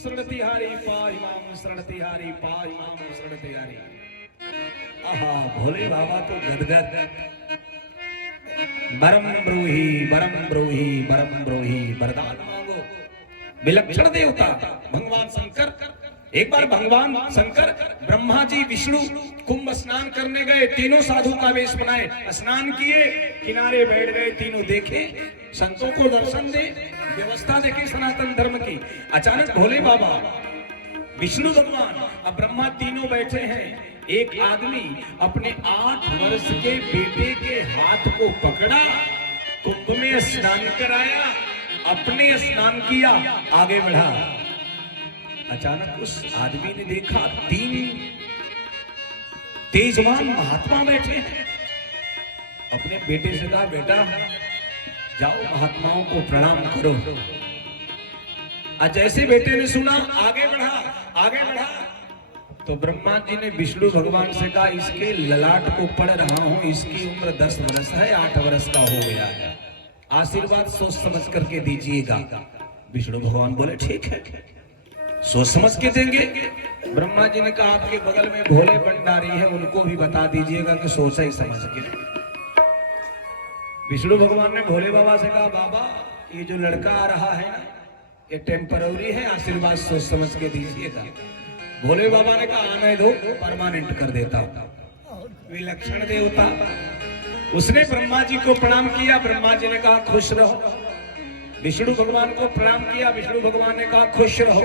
शरणतिहारी पाहि माम शरणतिहारी पाहि माम शरणतिहारी। आहा भोले बाबा तो गदगद। बरम ब्रूहि बरम ब्रूहि बरम ब्रूहि, वरदान मांगो। विलक्षण देवता भगवान शंकर। एक बार भगवान शंकर ब्रह्मा जी विष्णु कुंभ स्नान करने गए, तीनों साधु का वेश बनाए, स्नान किए, किनारे बैठ गए, तीनों देखे, संतों को दर्शन दे, व्यवस्था देखे सनातन धर्म की। अचानक भोले बाबा विष्णु भगवान अब ब्रह्मा तीनों बैठे हैं, एक आदमी अपने 8 वर्ष के बेटे के हाथ को पकड़ा, कुंभ में स्नान कराया, अपने स्नान किया, आगे बढ़ा। अचानक उस आदमी ने देखा 3 तेजवान महात्मा बैठे हैं। अपने बेटे से कहा, बेटा जाओ महात्माओं को प्रणाम करो। जैसे बेटे ने सुना, आगे बढ़ा, आगे बढ़ा, तो ब्रह्मा जी ने विष्णु भगवान से कहा, इसके ललाट को पढ़ रहा हूं, इसकी उम्र 10 वर्ष है, 8 वर्ष का हो गया है, आशीर्वाद सोच समझ करके दीजिएगा। विष्णु भगवान बोले ठीक है, सोच समझ के देंगे। ब्रह्मा जी ने कहा, आपके बगल में भोले भंडारी है, उनको भी बता दीजिएगा कि सोचा ही समझ के। विष्णु भगवान ने भोले बाबा से कहा, बाबा ये जो लड़का आ रहा है ना, ये टेम्पररी है, आशीर्वाद सोच समझ के दीजिएगा। भोले बाबा ने कहा, आने दो, परमानेंट कर देता। विलक्षण देवता। उसने ब्रह्मा जी को प्रणाम किया, ब्रह्मा जी ने कहा खुश रहो। विष्णु भगवान को प्रणाम किया, विष्णु भगवान ने कहा खुश रहो।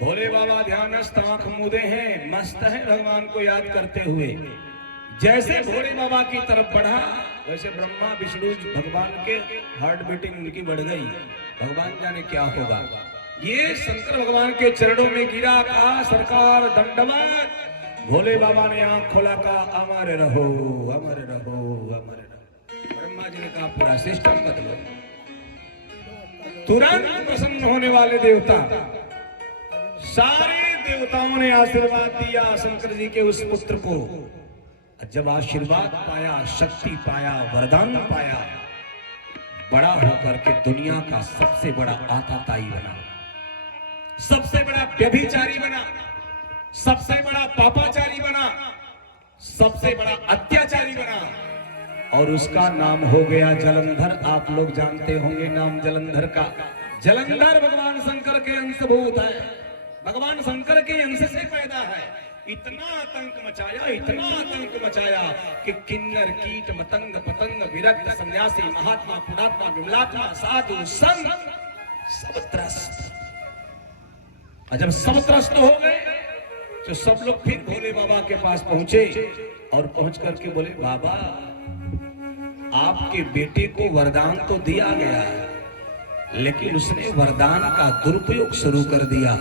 भोले बाबा ध्यानस्थ आंख मूंदे हैं, मस्त हैं भगवान को याद करते हुए। जैसे भोले बाबा की तरफ बढ़ा, वैसे ब्रह्मा विष्णु भगवान के हार्ट बीटिंग उनकी बढ़ गई। भगवान जाने क्या होगा। ये शंकर भगवान के चरणों में गिरा, कहा सरकार दंडवत। भोले बाबा ने आंख खोला, कहा अमर रहो, अमर रहो, अमर रहो। ब्रह्मा जी ने कहा पूरा सिस्टम बदलो। तुरंत प्रसन्न होने वाले देवता, सारे देवताओं ने आशीर्वाद दिया शंकर जी के उस पुत्र को। जब आशीर्वाद पाया, शक्ति पाया, वरदान पाया, बड़ा होकर के दुनिया का सबसे बड़ा आताताई बना, सबसे बड़ा व्यभिचारी बना, सबसे बड़ा पापाचारी बना, सबसे बड़ा अत्याचारी बना, और उसका नाम हो गया जलंधर। आप लोग जानते होंगे नाम जलंधर का। जलंधर भगवान शंकर के अंशभूत है, भगवान शंकर के अंश से पैदा है। इतना आतंक मचाया, इतना आतंक मचाया कि किन्नर कीट मतंग पतंग विरक्त सन्यासी महात्मा पुणात्मा विमलात्मा साधु संत सब त्रस्त। जब सब त्रस्त हो गए तो सब लोग फिर भोले बाबा के पास पहुंचे, और पहुंच करके बोले, बाबा आपके बेटे को वरदान तो दिया गया है, लेकिन उसने वरदान का दुरुपयोग शुरू कर दिया।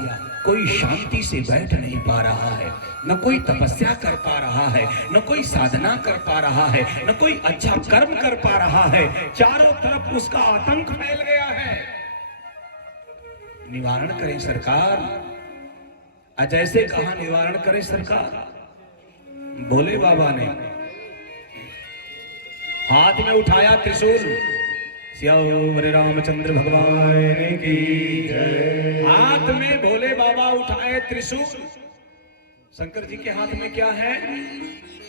कोई शांति से बैठ नहीं पा रहा है, न कोई तपस्या कर पा रहा है, न कोई साधना कर पा रहा है, न कोई अच्छा कर्म कर पा रहा है। चारों तरफ उसका आतंक फैल गया है। निवारण करें सरकार। जैसे कहा निवारण करें सरकार, भोले बाबा ने हाथ में उठाया त्रिशूल। श्याम रामचंद्र भगवान की जय। हाथ में भोले बाबा उठाए त्रिशूल। शंकर जी के हाथ में क्या है?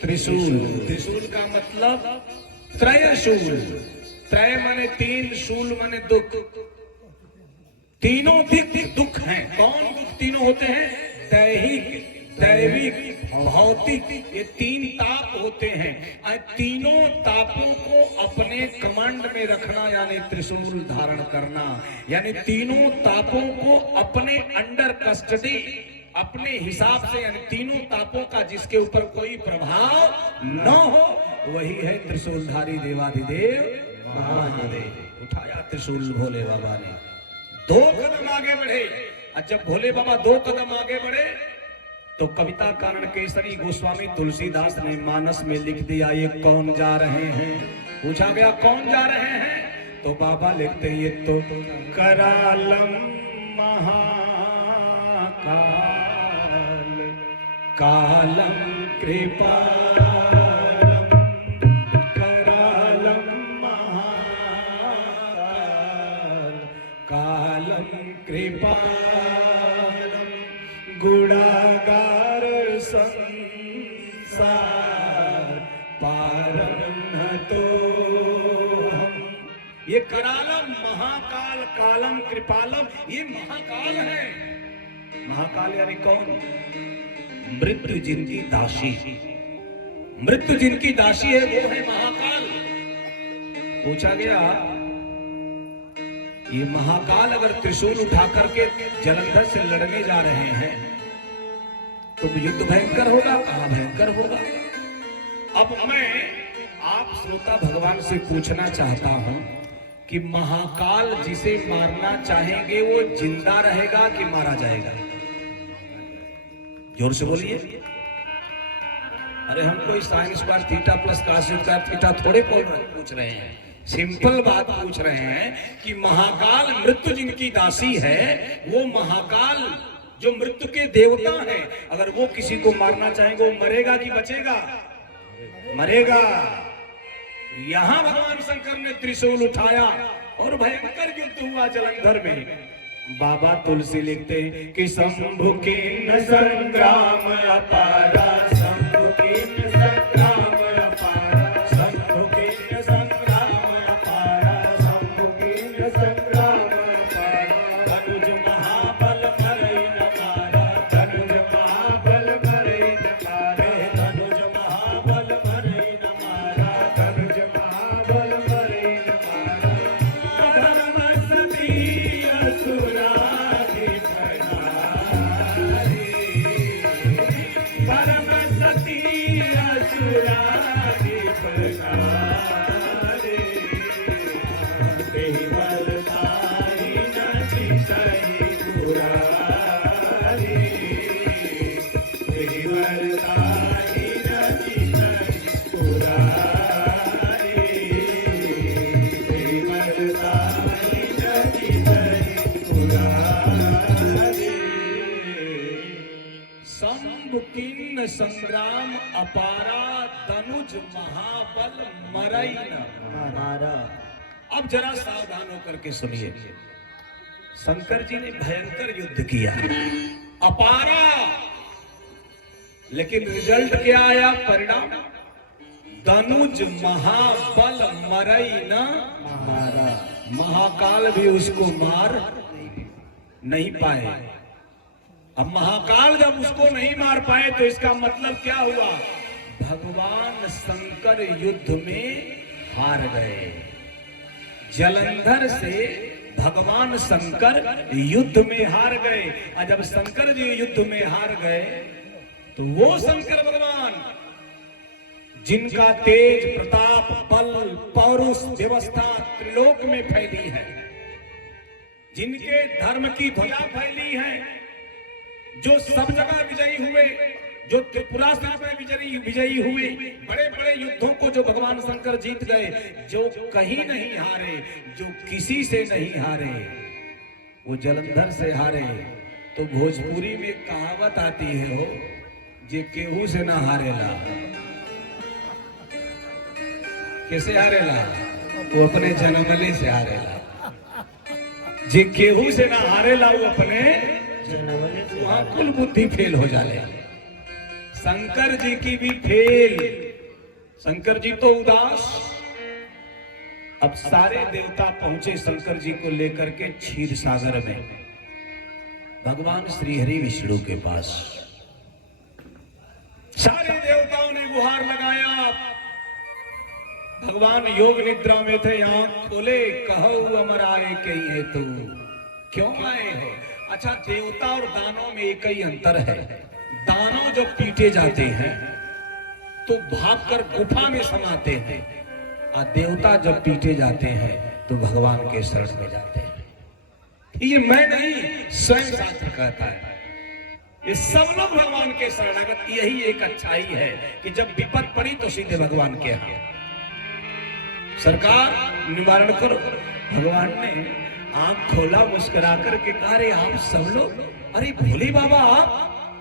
त्रिशूल। त्रिशूल का मतलब त्रयशूल। त्रय माने 3, शूल माने दुख। तीनों दुख हैं। कौन दुख तीनों होते हैं? दैहिक, दैविक, भौतिक, ये 3 ताप होते हैं। तीनों तापों को अपने कमांड में रखना यानी त्रिशूल धारण करना, यानी तीनों तापों को अपने अंडर कस्टडी, अपने हिसाब से, यानी तीनों तापों का जिसके ऊपर कोई प्रभाव न हो, वही है त्रिशूलधारी देवाधिदेव महादेव। उठाया त्रिशूल भोले बाबा ने, 2 कदम आगे बढ़े। जब भोले बाबा 2 कदम आगे बढ़े तो कविता कारण केसरी गोस्वामी तुलसीदास ने मानस में लिख दिया, ये कौन जा रहे हैं? पूछा गया कौन जा रहे हैं? तो बाबा लिखते, ये तो करालम महाकाल कालम कृपालम, करालम महाकाल कालम कृपालम। गुणागार संसार पारम न तो हम। ये करालम महाकाल कालम कृपालम, ये महाकाल है। महाकाल यानी कौन? मृत्यु जिनकी दासी, मृत्यु जिनकी दासी है वो है महाकाल। पूछा गया ये महाकाल अगर त्रिशूल उठा करके जलंधर से लड़ने जा रहे हैं तो युद्ध भयंकर होगा? कहां भयंकर होगा। अब मैं आप श्रोता भगवान से पूछना चाहता हूं कि महाकाल जिसे मारना चाहेंगे वो जिंदा रहेगा कि मारा जाएगा? जोर से बोलिए। अरे हम कोई sine square theta plus cos square theta थोड़े पूछ रहे हैं, सिंपल बात पूछ रहे हैं कि महाकाल मृत्यु जिनकी दासी है, वो महाकाल जो मृत्यु के देवता हैं, अगर वो किसी को मारना चाहेंगे वो मरेगा कि बचेगा? मरेगा। यहां भगवान शंकर ने त्रिशूल उठाया और भयंकर युद्ध हुआ जलंधर में। बाबा तुलसी लिखते हैं कि शंभु के न संग्राम अपारा, शंभु के न संग्राम अपारा, शंभु के न संग्राम अपारा, शंभु के न संग्राम अपारा। धनुज महाबल मरे न मारा, धनुज महाबल मरे न मारे, धनुज महाबल मरे न मारा, धनुज महाबल मरे न मारा। धर्म सती असुराधि भगारे, परम सती असुराधि भगारे। देवल ताहि न चितहि पुरारी, देवल ताहि न चितहि पुरारी, देवल ताहि न चितहि पुरारी। शंभु किन्न संग्राम अपारा, तनुज महाबल मरई न मारा। अब जरा सावधान होकर के सुनिए। शंकर जी ने भयंकर युद्ध किया, अपारा, लेकिन रिजल्ट क्या आया? परिणाम तनुज महाबल मरई न मारा। महाकाल भी उसको मार नहीं पाए। अब महाकाल जब उसको नहीं मार पाए तो इसका मतलब क्या हुआ? भगवान शंकर युद्ध में हार गए। जलंधर से भगवान शंकर युद्ध में हार गए। और जब शंकर जी युद्ध में हार गए तो वो शंकर भगवान जिनका तेज प्रताप बल पौरुष व्यवस्था त्रिलोक में फैली है, जिनके धर्म की ध्वजा फैली है, जो सब जगह विजयी हुए, जो त्रिपुरासुर पे विजयी हुए, बड़े बड़े युद्धों को जो भगवान शंकर जीत गए, जो कहीं नहीं हारे, जो किसी से नहीं हारे, वो जलंधर से हारे। तो भोजपुरी में कहावत आती है हो, जे केहू से ना हारेला। कैसे हारेला? वो अपने जन्मले से हारेला। जे केहू से ना हारेला वो अपने जन्मले से। वहां कुल बुद्धि फेल हो जाले। शंकर जी की भी फेल। शंकर जी तो उदास। अब सारे देवता पहुंचे शंकर जी को लेकर के क्षीर सागर में, भगवान श्री हरि विष्णु के पास। सारे देवताओं ने गुहार लगाया। भगवान योग निद्रा में थे, आंख खोले, कहो अमर आए कहीं है तू, क्यों आए हो? अच्छा, देवता और दानों में एक ही अंतर है। दानव जब पीटे जाते हैं तो भागकर गुफा में समाते हैं, और देवता जब पीटे जाते हैं तो भगवान के शरण में जाते हैं। ये मैं नहीं, स्वयं शास्त्र कहता है। ये सब लोग भगवान के शरणागत। यही एक अच्छाई है कि जब विपद पड़ी तो सीधे भगवान के यहाँ, सरकार निवारण करो। भगवान ने आंख खोला, मुस्कुरा करके कहा, अरे आप सब लोग, अरे भोले बाबा,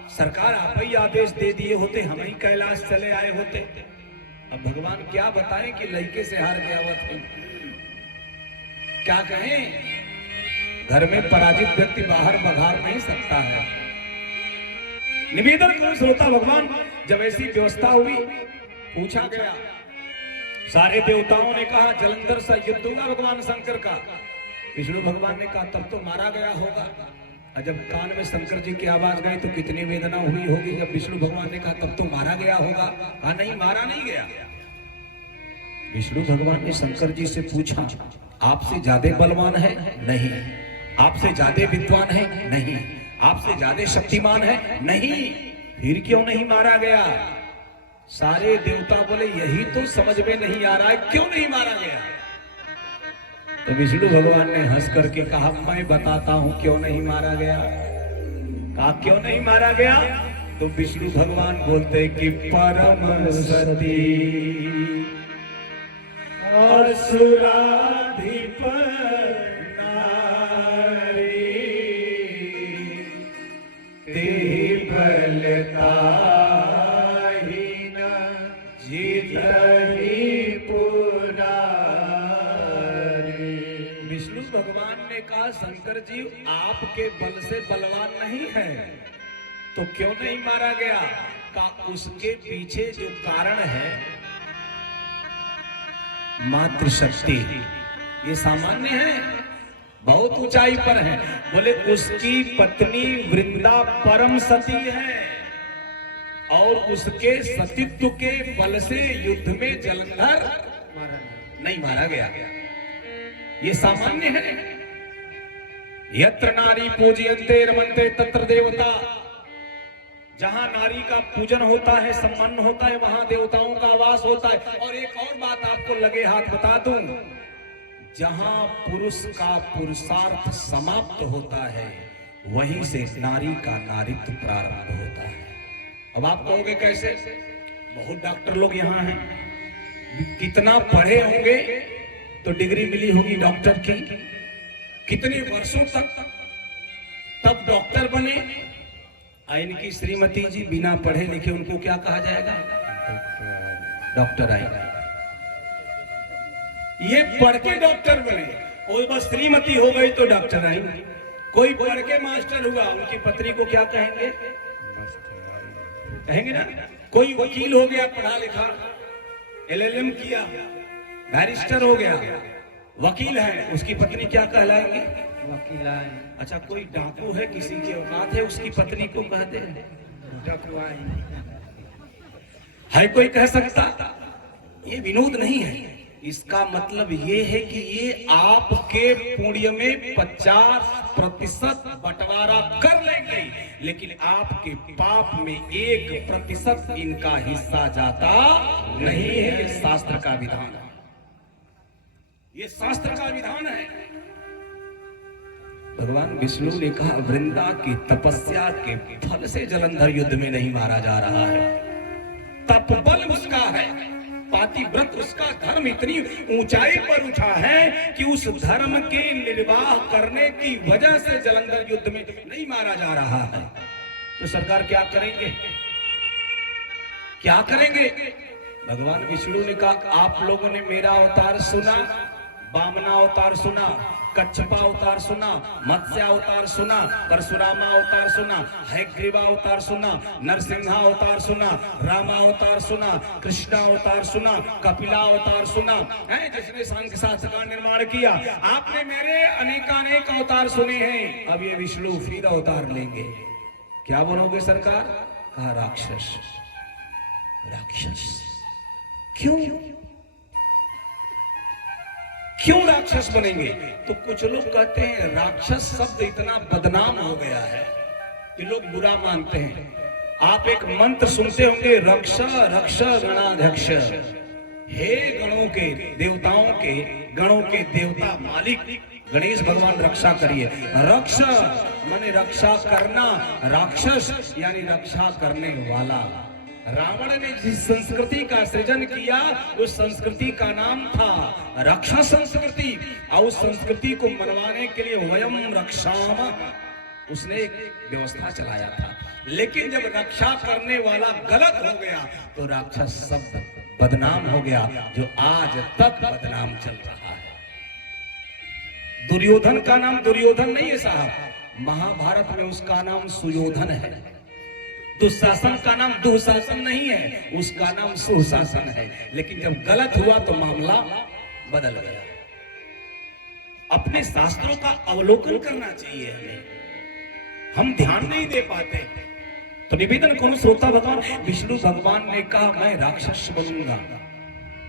सरकार आप ही आदेश दे दिए होते, हम ही कैलाश चले आए होते। अब भगवान क्या बताएं कि लड़के से हार गया हुआ था। क्या कहें? घर में पराजित व्यक्ति बाहर बघार नहीं सकता है। निवेदन करो श्रोता भगवान। जब ऐसी व्यवस्था हुई, पूछा गया, सारे देवताओं ने कहा जलंधर से युद्ध हुआ भगवान शंकर का। विष्णु भगवान ने कहा तब तो मारा गया होगा। और जब कान में शंकर जी की आवाज गई तो कितनी वेदना हुई होगी। जब विष्णु भगवान ने कहा तब तो मारा गया होगा, कहा नहीं मारा नहीं गया। विष्णु भगवान ने शंकर जी से पूछा आपसे ज्यादा बलवान है? नहीं। आपसे ज्यादा विद्वान है? नहीं। आपसे ज्यादा शक्तिमान है? नहीं। फिर क्यों नहीं मारा गया? सारे देवता बोले यही तो समझ में नहीं आ रहा है, क्यों नहीं मारा गया। तो विष्णु भगवान ने हंस करके कहा मैं बताता हूं क्यों नहीं मारा गया। कहा क्यों नहीं मारा गया? तो विष्णु भगवान बोलते कि परम सती असुराधिप नारी ते बलता भगवान ने कहा शंकर जी आपके बल से बलवान नहीं है तो क्यों नहीं मारा गया? का उसके पीछे जो कारण है मातृशक्ति, ये सामान्य है, बहुत ऊंचाई पर है। बोले उसकी पत्नी वृंदा परम सती है और उसके सतीत्व के बल से युद्ध में जलंधर नहीं मारा गया। ये सामान्य है। यत्र नारी पूजयन्ते रमन्ते तत्र देवता। जहां नारी का पूजन होता है, सम्मान होता है, वहां देवताओं का वास होता है। और एक और बात आपको लगे हाथ बता दूं, जहां पुरुष का पुरुषार्थ समाप्त होता है वहीं से नारी का नारित्व प्रारंभ होता है। अब आप कहोगे कैसे? बहुत डॉक्टर लोग यहाँ हैं, कितना पढ़े होंगे तो डिग्री मिली होगी डॉक्टर की, कितने वर्षों तक तब डॉक्टर बने। इनकी श्रीमती जी बिना पढ़े लिखे, उनको क्या कहा जाएगा? डॉक्टर आएगा। ये पढ़ के डॉक्टर बने और बस श्रीमती हो गई तो डॉक्टर आएंगे। कोई पढ़ के मास्टर हुआ, उनकी पत्नी को क्या कहेंगे? कहेंगे ना। कोई वकील हो गया पढ़ा लिखा, LLM किया, बैरिस्टर हो गया, वकील है, उसकी पत्नी क्या कहलाएंगी? वकील। अच्छा कोई डाकू है, किसी की औकात है, उसकी पत्नी को कहते हैं डाकुआ है। कोई कह सकता? ये विनोद नहीं है। इसका मतलब ये है कि ये आपके पुण्य में 50% बंटवारा कर लेंगे, लेकिन आपके पाप में 1% इनका हिस्सा जाता नहीं है। ये शास्त्र का विधान है, ये शास्त्र का विधान है। भगवान विष्णु ने कहा वृंदा की तपस्या के फल से जलंधर युद्ध में नहीं मारा जा रहा है। तपबल उसका है, पातिव्रत उसका धर्म इतनी ऊंचाई पर उठा है कि उस धर्म के निर्वाह करने की वजह से जलंधर युद्ध में नहीं मारा जा रहा है। तो सरकार क्या करेंगे? क्या करेंगे? भगवान विष्णु ने कहा आप लोगों ने मेरा अवतार सुना, वामना अवतार सुना, कच्छपा अवतार सुना, मत्स्य अवतार सुना, परशुरामा अवतार सुना, हैग्रीवा अवतार सुना, नरसिंहा अवतार सुना, रामा अवतार सुना, कृष्णा अवतार सुना, कपिला अवतार सुना, है जिसने सांख्य शास्त्र का निर्माण किया। आपने मेरे अनेकानेक अवतार सुने हैं। अब ये विष्णु फिर अवतार लेंगे। क्या बनोगे सरकार? कहा राक्षस। राक्षस क्यों? क्यों राक्षस बनेंगे? तो कुछ लोग कहते हैं राक्षस शब्द इतना बदनाम हो गया है कि लोग बुरा मानते हैं। आप एक मंत्र सुनते होंगे, रक्ष रक्ष गणाध्यक्ष। हे गणों के देवताओं के, गणों के देवता मालिक गणेश भगवान रक्षा करिए। रक्ष माने रक्षा करना, राक्षस यानी रक्षा करने वाला। रावण ने जिस संस्कृति का सृजन किया उस संस्कृति का नाम था रक्षा संस्कृति, और उस संस्कृति को मनवाने के लिए वयम रक्षाम उसने एक व्यवस्था चलाया था। लेकिन जब रक्षा करने वाला गलत हो गया तो राक्षस शब्द बदनाम हो गया, जो आज तक बदनाम चल रहा है। दुर्योधन का नाम दुर्योधन नहीं है साहब, महाभारत में उसका नाम सुयोधन है। दुशासन का नाम दुशासन नहीं है, उसका नाम सुशासन है। लेकिन जब गलत हुआ तो मामला बदल गया। अपने शास्त्रों का अवलोकन करना चाहिए हमें, हम ध्यान नहीं दे पाते। तो निवेदन कौन श्रोता भगवान विष्णु भगवान ने कहा मैं राक्षस बनूंगा।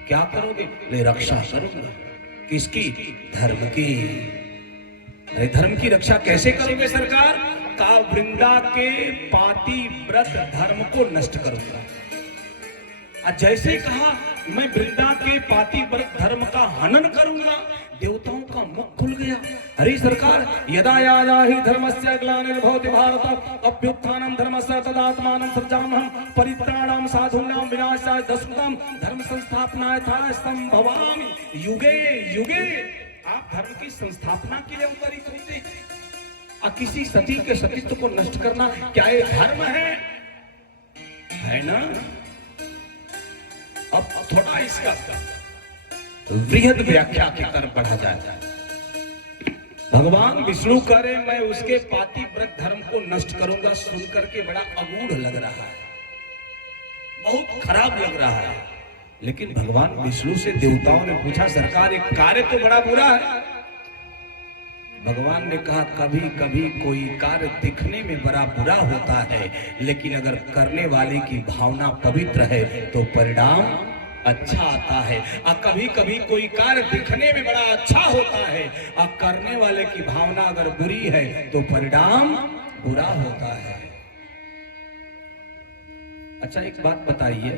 क्या करोगे? ले रक्षा करूंगा। किसकी? धर्म की। अरे धर्म की रक्षा कैसे करोगे सरकार? का वृंदा के पाति व्रत धर्म को नष्ट करूंगा। जैसे कहा मैं वृंदा के पाति व्रत धर्म का हनन करूंगा, देवताओं का मुख खुल गया। अरे सरकार यदा याया ही धर्मस्य ग्लानिर्भवति भारत अभ्युत्थानं धर्मस्य तदात्मानं सृजाम्यहं परित्राणां साधूनां विनाशाय दशरथं धर्म संस्थापनाय संभवामि युगे युगे। आप धर्म की संस्थापना के लिए अवतरित होते हैं और किसी सती के सतीत्व को नष्ट करना क्या ये धर्म है ना? अब थोड़ा इसका वृहद व्याख्या की तरफ बढ़ा जाए। भगवान विष्णु करे मैं उसके पाति व्रत धर्म को नष्ट करूंगा, सुनकर के बड़ा अगूढ़ लग रहा है, बहुत खराब लग रहा है। लेकिन भगवान विष्णु से देवताओं ने पूछा सरकार एक कार्य तो बड़ा बुरा है। भगवान ने कहा कभी कभी कोई कार्य दिखने में बड़ा बुरा होता है, लेकिन अगर करने वाले की भावना पवित्र है तो परिणाम अच्छा आता है। और कभी कभी कोई कार्य दिखने में बड़ा अच्छा होता है और करने वाले की भावना अगर बुरी है तो परिणाम बुरा होता है। अच्छा एक बात बताइए,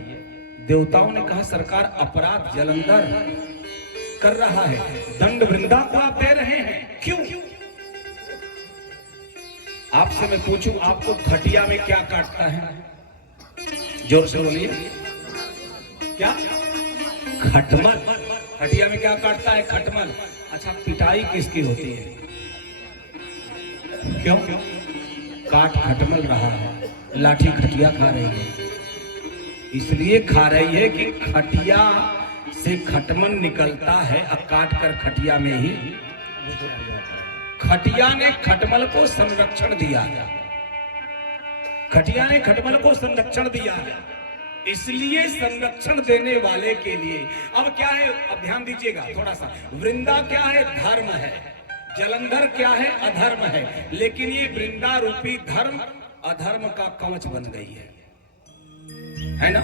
देवताओं ने कहा सरकार अपराध जलंधर कर रहा है, दंड वृंदा को आप दे रहे हैं, क्यों? आपसे मैं पूछूं आपको खटिया में क्या काटता है? जोर से बोलिए। क्या? खटमल। खटिया में क्या काटता है? खटमल। अच्छा पिटाई किसकी होती है? क्यों? काट खटमल रहा है, लाठी खटिया खा रही है। इसलिए खा रही है कि खटिया से खटमल निकलता है और काट कर खटिया में ही। खटिया ने खटमल को संरक्षण दिया, खटिया ने खटमल को संरक्षण दिया, इसलिए संरक्षण देने वाले के लिए अब क्या है? अब ध्यान दीजिएगा थोड़ा सा। वृंदा क्या है? धर्म है। जलंधर क्या है? अधर्म है। लेकिन ये वृंदा रूपी धर्म अधर्म का कवच बन गई है ना?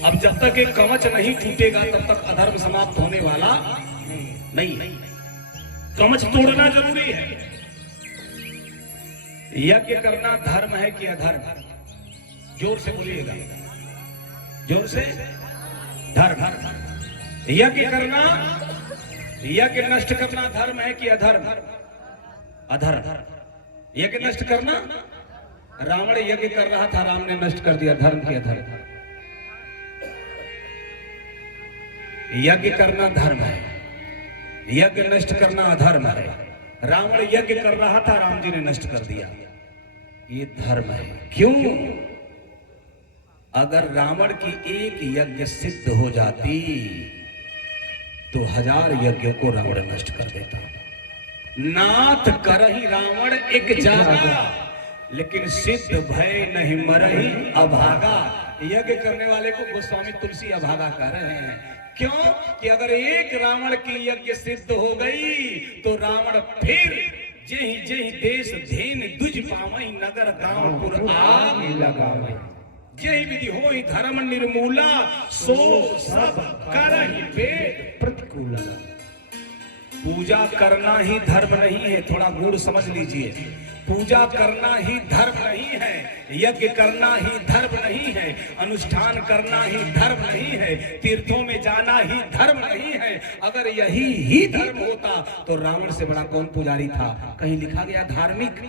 अब जब तक एक कवच नहीं टूटेगा तब तक अधर्म समाप्त होने वाला नहीं है। कवच तोड़ना जरूरी है। यज्ञ करना धर्म है कि अधर्म? जोर से बोलिएगा, जोर से। धर्म। यज्ञ करना, यज्ञ नष्ट करना धर्म है कि अधर्म? अधर्म। यज्ञ नष्ट करना, रावण यज्ञ कर रहा था, राम ने नष्ट कर दिया, धर्म की अधर्म? यज्ञ करना धर्म है, यज्ञ नष्ट करना अधर्म है। रावण यज्ञ कर रहा था, राम जी ने नष्ट कर दिया, ये धर्म है। क्यों? अगर रावण की एक यज्ञ सिद्ध हो जाती तो 1000 यज्ञों को रावण नष्ट कर देता। नाथ करहि रावण एक जागा, लेकिन सिद्ध भय नहीं मरहि अभागा। यज्ञ करने वाले को गोस्वामी तुलसी अभागा कह रहे हैं। क्यों? कि अगर एक रावण की यज्ञ सिद्ध हो गई तो रावण फिर जेहि जेहि देश धेन दुज पावई नगर गांवपुर आग लगावई। यही विधि होई धर्म निर्मूला सो सब करहि वेद प्रतिकूला। पूजा करना ही धर्म नहीं है, थोड़ा गूढ़ समझ लीजिए। पूजा करना ही धर्म नहीं है, यज्ञ करना ही धर्म नहीं है, अनुष्ठान करना ही धर्म नहीं है, तीर्थों में जाना ही धर्म नहीं है। अगर यही ही धर्म होता तो रावण से बड़ा कौन पुजारी था? कहीं लिखा गया धार्मिक?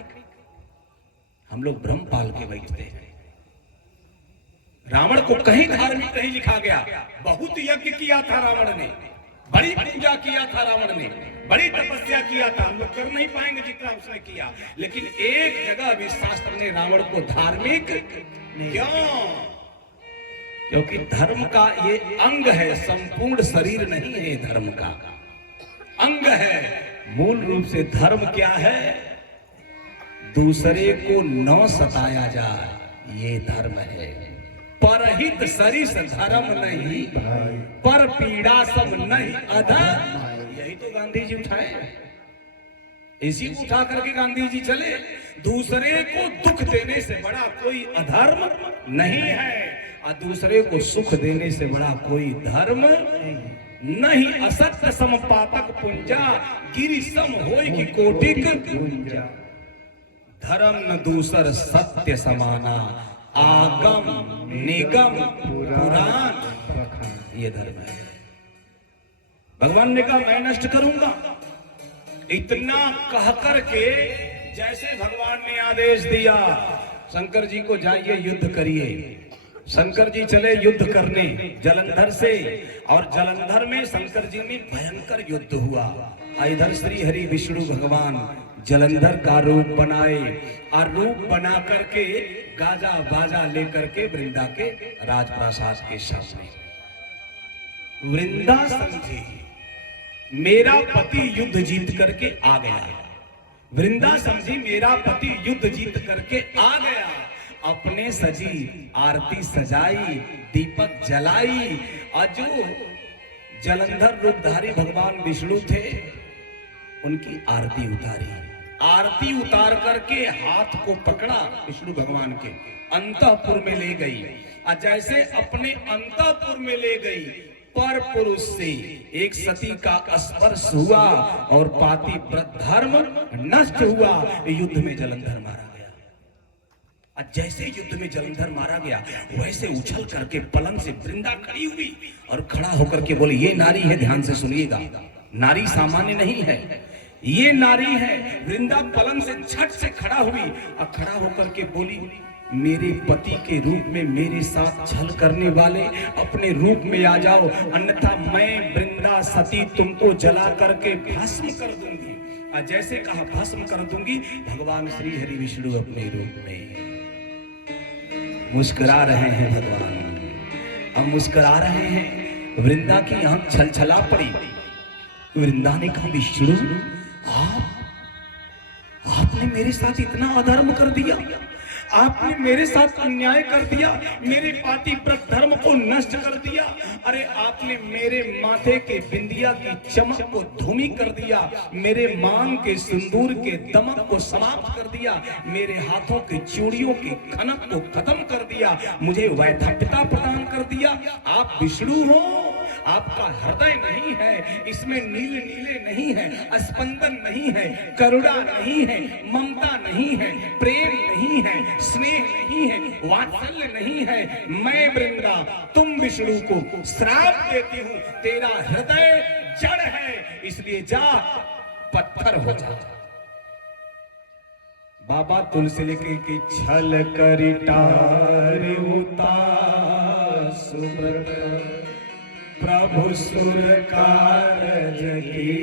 हम लोग भ्रम पाल के बैठते हैं। रावण को कहीं धार्मिक नहीं लिखा गया। बहुत यज्ञ किया था रावण ने, बड़ी पूजा किया था रावण ने, बड़ी तपस्या किया था। हम लोग कर नहीं पाएंगे जितना उसने किया, लेकिन एक जगह भी शास्त्र ने रावण को धार्मिक क्यों? क्योंकि धर्म का ये अंग है, संपूर्ण शरीर नहीं है, धर्म का अंग है। मूल रूप से धर्म क्या है? दूसरे को न सताया जाए, ये धर्म है। परहित सरिस धर्म नहीं, पर पीड़ा सब नहीं अधर्म। यही तो गांधी जी उठाए, इसी को उठा करके गांधी जी चले। दूसरे को दुख देने से बड़ा कोई अधर्म नहीं है, और दूसरे को सुख देने से बड़ा कोई धर्म नहीं। असत्य समपातक पुंजा, गिरि सम होय की कोटिक पुंजा। धर्म न दूसर सत्य समाना, आगम निगम पुराण, ये धर्म है। भगवान ने कहा मैं नष्ट करूंगा। इतना कह करके जैसे भगवान ने आदेश दिया, शंकर जी को जाइए युद्ध करिए। शंकर जी चले युद्ध करने जलंधर से, और जलंधर में शंकर जी में भयंकर युद्ध हुआ। इधर श्री हरि विष्णु भगवान जलंधर का रूप बनाए, और रूप बना करके गाजा बाजा लेकर के वृंदा के राजप्रासाद के सामने। वृंदा समझी मेरा पति युद्ध जीत करके आ गया। वृंदा समझी मेरा पति युद्ध जीत करके आ गया। अपने सजी आरती सजाई, दीपक जलाई, और जो जलंधर रूपधारी भगवान विष्णु थे उनकी आरती उतारी। आरती उतार करके हाथ को पकड़ा विष्णु भगवान के, अंतःपुर में ले गई। और जैसे अपने अंतःपुर में ले गई, पर पुरुष से एक सती का स्पर्श हुआ और पातिव्रत धर्म नष्ट हुआ। युद्ध में जलंधर मारा गया। और जैसे युद्ध में जलंधर मारा गया, वैसे उछल करके पलंग से वृंदा खड़ी हुई और खड़ा होकर के बोली, ये नारी है, ध्यान से सुनिएगा, नारी सामान्य नहीं है, ये नारी है। वृंदा पलंग से झट से खड़ा हुई और खड़ा होकर के बोली, मेरे पति के रूप में मेरे साथ छल करने वाले अपने रूप में आ जाओ, अन्यथा मैं वृंदा सती तुमको जला करके भस्म कर दूंगी। और जैसे कहा भस्म कर दूंगी, भगवान श्री हरि विष्णु अपने रूप में मुस्कुरा रहे हैं। भगवान अब मुस्कुरा रहे हैं। वृंदा की आंख छलछला पड़ी। वृंदा ने कहा, विष्णु आपने मेरे साथ इतना अधर्म कर दिया, आपने मेरे साथ अन्याय कर दिया, मेरे पातिव्रत धर्म को नष्ट कर दिया। अरे आपने मेरे माथे के बिंदिया की चमक को धूमी कर दिया, मेरे मांग के सिंदूर के दमक को समाप्त कर दिया, मेरे हाथों के चूड़ियों की खनक को खत्म कर दिया, मुझे वैधव्यता प्रदान कर दिया। आप विष्णु हो, आपका हृदय नहीं है, इसमें नीले नीले नहीं है, स्पंदन नहीं है, करुणा नहीं है, ममता नहीं है, प्रेम नहीं है, स्नेह नहीं है, वात्सल्य नहीं है। मैं वृंदा तुम विष्णु को श्राप देती हूं, तेरा हृदय जड़ है, इसलिए जा पत्थर हो जा। बाबा तुलसी लिखे कि छल करिटार सुब्रत प्रभु सुर कारज की,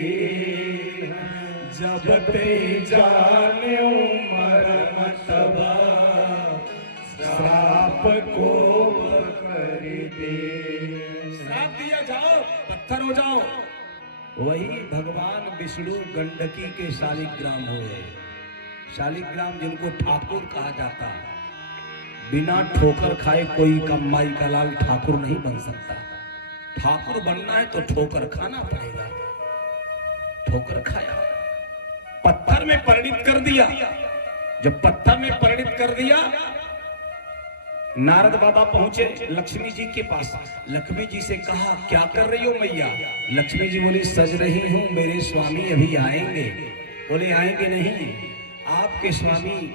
जब ते जाने मरम तब श्राप को कर दे। श्राप दिया, जाओ पत्थर हो जाओ। वही भगवान विष्णु गंडकी के शालिग्राम हुए। शालिग्राम जिनको ठाकुर कहा जाता। बिना ठोकर खाए कोई कमाई का लाल ठाकुर नहीं बन सकता। ठाकुर बनना है तो ठोकर खाना पड़ेगा। ठोकर खाया, पत्थर में परिणित कर दिया। जब पत्थर में परिणित कर दिया, नारद बाबा पहुंचे लक्ष्मी जी के पास। लक्ष्मी जी से कहा, क्या कर रही हो मैया? लक्ष्मी जी बोली, सज रही हूं, मेरे स्वामी अभी आएंगे। बोले, आएंगे नहीं, आपके स्वामी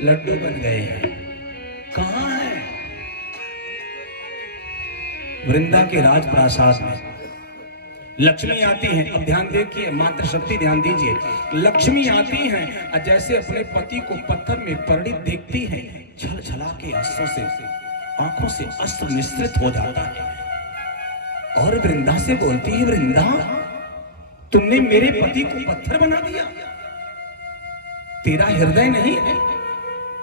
लड्डू बन गए हैं। कहां है? वृंदा के राजप्रासाद में। लक्ष्मी आती हैं। अब ध्यान देखिए, मात्र शक्ति ध्यान दीजिए। लक्ष्मी आती हैं और जैसे अपने पति को पत्थर में परिणित देखती हैं, छल छला के आंसू से आंखों से अश्रु मिश्रित हो जाता है और वृंदा से बोलती है, वृंदा तुमने मेरे पति को पत्थर बना दिया, तेरा हृदय नहीं है,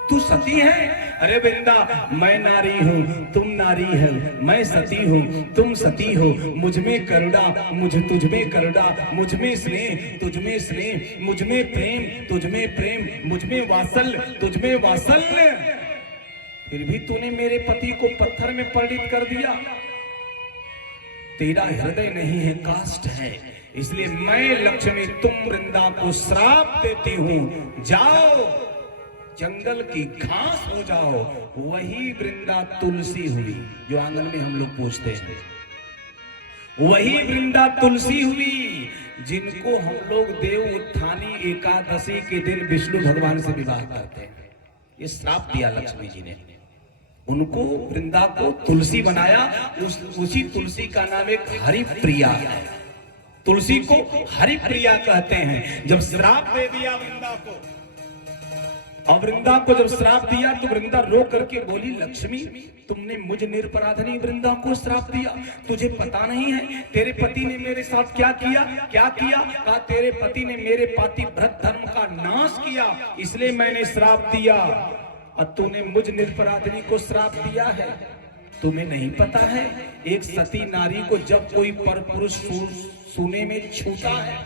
तू सती है। अरे वृंदा, मैं नारी हूँ, तुम नारी है, मैं सती हूँ, तुम सती हो। मुझ में करुणा, तुझ में करुणा, मुझ में स्नेह, तुझ में स्नेह, मुझ में प्रेम, तुझ में प्रेम, मुझ में वात्सल्य, तुझ में वात्सल्य। फिर भी तूने मेरे पति को पत्थर में परिणत कर दिया। तेरा हृदय नहीं है, काष्ठ है, इसलिए मैं लक्ष्मी तुम वृंदा को श्राप देती हूं, जाओ जंगल की घास हो जाओ। वही वृंदा तुलसी हुई जो आंगन में हम लोग पूछते हैं, वही वृंदा तुलसी हुई जिनको हम लोग देव उत्थानी एकादशी के दिन विष्णु भगवान से विवाह करते हैं। ये श्राप दिया लक्ष्मी जी ने, उनको वृंदा को तुलसी बनाया। उसी तुलसी का नाम एक हरिप्रिया है, तुलसी को हरिप्रिया कहते हैं। जब श्राप दे दिया वृंदा को, और वृंदा को जब श्राप दिया तो वृंदा रो करके बोली, लक्ष्मी तुमने मुझ निरपराधनी वृंदा को श्राप दिया, तुझे पता नहीं है तेरे पति ने मेरे साथ क्या किया? क्या किया? कहा तेरे पति ने मेरे पातिव्रत धर्म का नाश किया, इसलिए मैंने श्राप दिया, और तूने मुझ निरपराधनी को श्राप दिया है। तुम्हें नहीं पता है, एक सती नारी को जब कोई परपुरुष सूने में छूता है,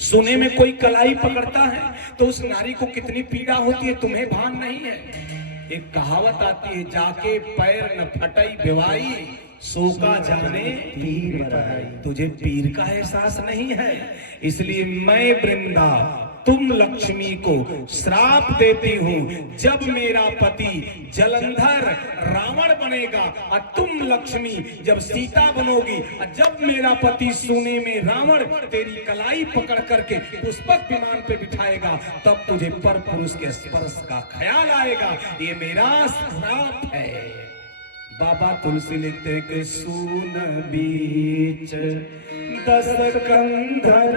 सुने में कोई कलाई पकड़ता है, तो उस नारी को कितनी पीड़ा होती है, तुम्हें भान नहीं है। एक कहावत आती है, जाके पैर न फटई बेवाई, सोका जाने पीर बराई। तुझे पीर का एहसास नहीं है, इसलिए मैं वृंदा तुम लक्ष्मी को श्राप देती हूँ। जब मेरा पति जलंधर रावण बनेगा और तुम लक्ष्मी जब सीता बनोगी, और जब मेरा पति सोने में रावण तेरी कलाई पकड़ करके पुष्पक विमान पे बिठाएगा, तब तुझे पर पुरुष के स्पर्श का ख्याल आएगा। ये मेरा श्राप है। बाबा तुलसी लिखते हैं कि सून बीच 10 कंधर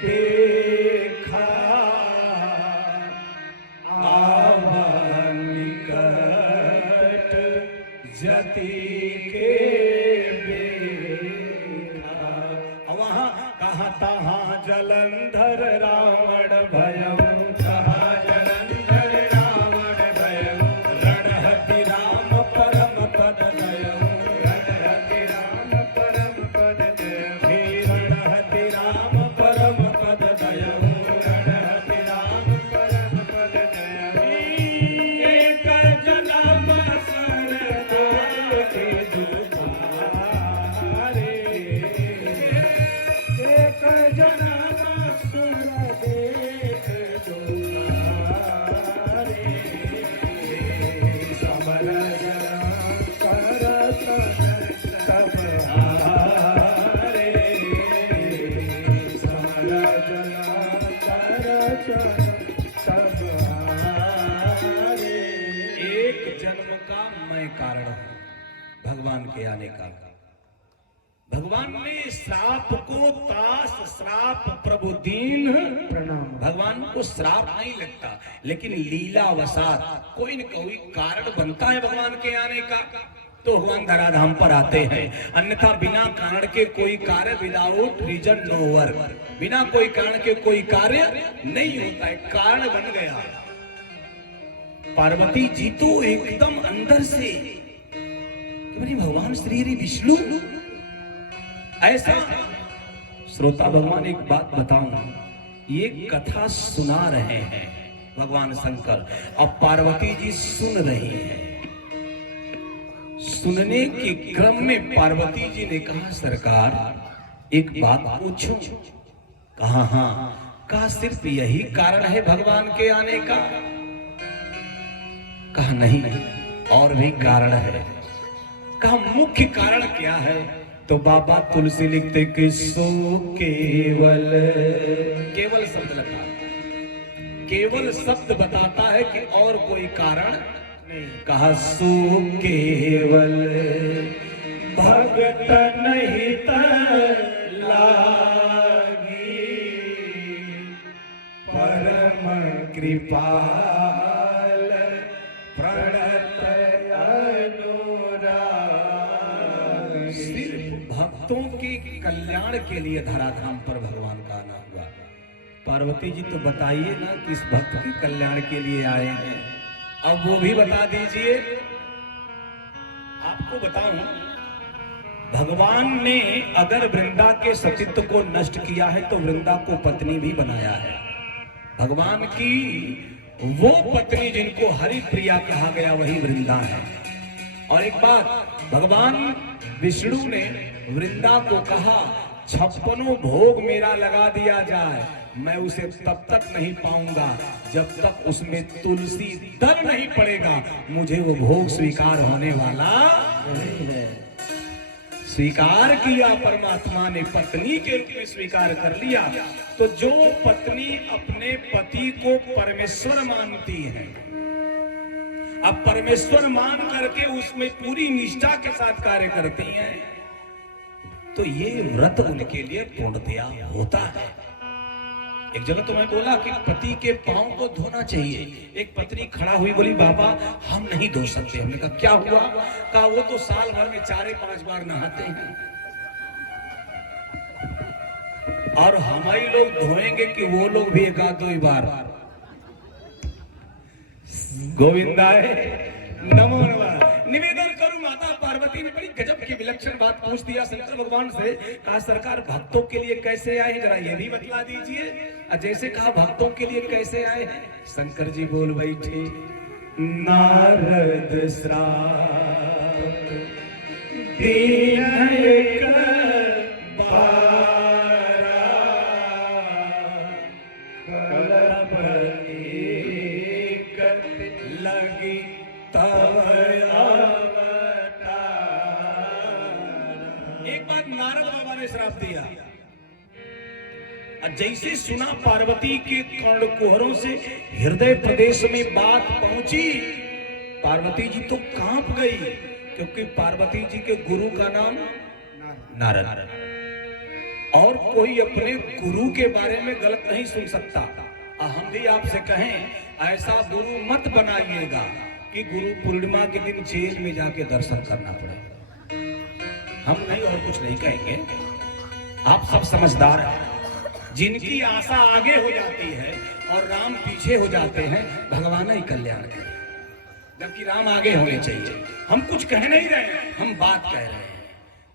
देखा, आवा निकट जति के बेखा। वहां कहा तहां जलंधर रावण भयं, कहा जलंधर रावण भयं, रणहति राम परम पद दयं, रणहति राम परम पद दयं, रणहति राम परम पद दयं, रणहति राम परम पद दयं। एक जन्म सर देखे दुखारे, एक जन्म सर देखे दुखारे, समर करत सब हारे, समर सब हारे। एक जन्म का मैं कारण हूं भगवान के आने का। भगवान ने श्राप को ताश श्राप प्रभु दीन प्रणाम। भगवान को श्राप नहीं लगता, लेकिन लीला वसात कोई न कोई कारण बनता है भगवान के आने का, तो भगवान धराधाम पर आते हैं। अन्यथा बिना कारण के कोई कार्य, विदाउट रीजन नो वर्क, बिना कोई कारण के कोई कार्य नहीं होता है। कारण बन गया। पार्वती जी तो एकदम अंदर से कि भगवान श्री हरि विष्णु ऐसा। श्रोता भगवान एक बात बताऊं, ये कथा सुना रहे हैं भगवान शंकर, और पार्वती जी सुन रही हैं। सुनने के क्रम में पार्वती जी ने कहा, सरकार एक बात पूछूं? कहा हाँ। कहा सिर्फ यही कारण है भगवान के आने का? कहा नहीं, और भी कारण है। कहा मुख्य कारण क्या है? तो बाबा तुलसी लिखते कि सो केवल, केवल शब्द लगा, केवल शब्द बताता है कि और कोई कारण नहीं। कहा सो केवल भगत नहीं लागी, परम कृपाल प्रणत अनुराग। सिर्फ भक्तों के कल्याण के लिए धराधाम पर भगवान का आना हुआ। पार्वती जी तो बताइए ना किस भक्त के कल्याण के लिए आए हैं, अब वो भी बता दीजिए। आपको बताऊं, भगवान ने अगर वृंदा के सतीत्व को नष्ट किया है तो वृंदा को पत्नी भी बनाया है। भगवान की वो पत्नी जिनको हरि प्रिया कहा गया वही वृंदा है। और एक बात, भगवान विष्णु ने वृंदा को कहा 56 भोग मेरा लगा दिया जाए, मैं उसे तब तक नहीं पाऊंगा जब तक उसमें तुलसी दल नहीं पड़ेगा, मुझे वो भोग स्वीकार होने वाला नहीं है। स्वीकार किया परमात्मा ने, पत्नी के रूप में स्वीकार कर लिया। तो जो पत्नी अपने पति को परमेश्वर मानती है, अब परमेश्वर मान करके उसमें पूरी निष्ठा के साथ कार्य करती हैं, तो ये व्रत उनके लिए पूर्णतया होता है। एक जगह तो मैं बोला कि पति के पांव को धोना चाहिए। एक पत्नी खड़ा हुई, बोली बाबा हम नहीं धो सकते। हमने कहा क्या हुआ? कहा वो तो साल भर में 4-5 बार नहाते हैं, और हमारे लोग धोएंगे कि वो लोग भी 1-2 बार। गोविंदाय नमो नमः। निवेदन करूं, माता पार्वती ने बड़ी गजब की विलक्षण बात पूछ दिया शंकर भगवान से। कहा सरकार भक्तों के लिए कैसे आए हैं, जरा ये भी बतला दीजिए। जैसे कहा भक्तों के लिए कैसे आए हैं, शंकर जी बोल बैठे, नारद श्राप दीन एक बारा, कलप एक लगी तब एक बार नारद बाबा ने श्राप दिया। जैसे सुना पार्वती के कर्णकुहरों से हृदय प्रदेश में बात पहुंची, पार्वती जी तो कांप गई, क्योंकि पार्वती जी के गुरु का नाम नारद, और कोई अपने गुरु के बारे में गलत नहीं सुन सकता। हम भी आपसे कहें ऐसा गुरु मत बनाइएगा कि गुरु पूर्णिमा के दिन जेल में जाके दर्शन करना पड़े। हम नहीं और कुछ नहीं कहेंगे, आप सब समझदार हैं। जिनकी आशा आगे हो जाती है और राम पीछे हो जाते हैं, भगवान ही कल्याण करें, जबकि राम आगे होने चाहिए। हम कुछ कह नहीं रहे हैं, हम बात कह रहे हैं।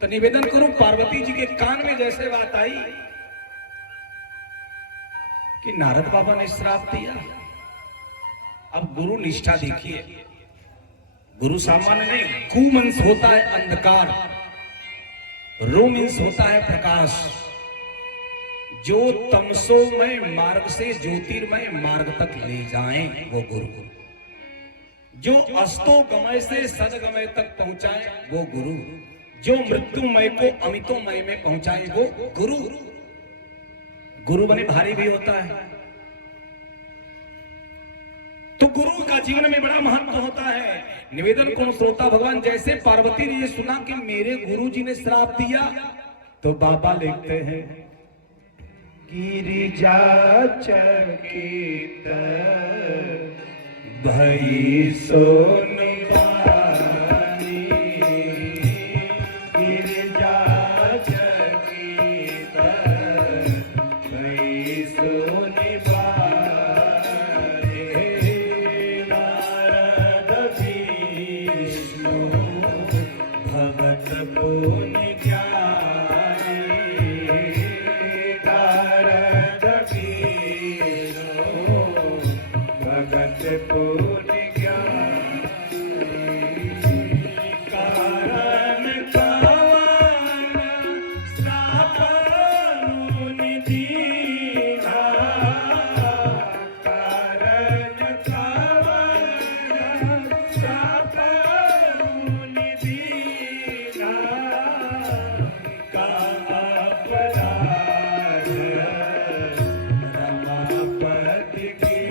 तो निवेदन करूं, पार्वती जी के कान में जैसे बात आई कि नारद बाबा ने श्राप दिया। अब गुरु निष्ठा देखिए, गुरु सामान्य नहीं, कु मीन्स होता है अंधकार, रू मीन्स होता है प्रकाश। जो तमसोमय मार्ग से ज्योतिर्मय मार्ग तक ले जाएं वो गुरु, जो अस्तोगमय से सदगमय तक पहुंचाए वो गुरु, जो मृत्युमय को अमितोमय में पहुंचाए वो गुरु। गुरु बने भारी भी होता है, तो गुरु का जीवन में बड़ा महत्व होता है। निवेदन कौन श्रोता भगवान, जैसे पार्वती ने ये सुना कि मेरे गुरु जी ने श्राप दिया, तो बाबा लिखते हैं गिरिजा चकित भई सोन बानी, गिरिजा चकित भई सोन बानी, नारद विष्णु भगत पुनि ज्ञानी, पुनि ज्ञानी, कारण कवन श्राप मुनि दीना, कारण कवन श्राप मुनि दीना, का अपराध रमापति की।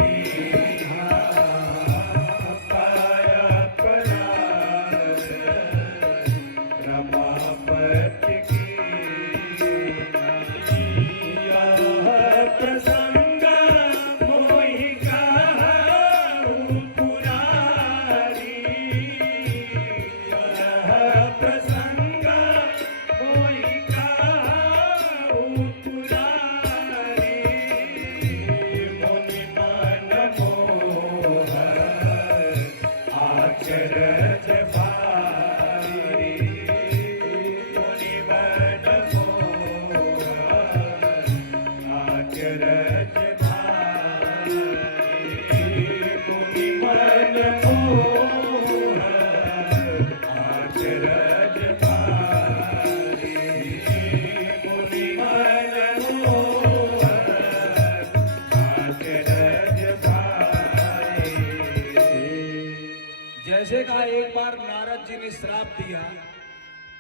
कैसे कहा, एक बार नारद जी ने श्राप दिया,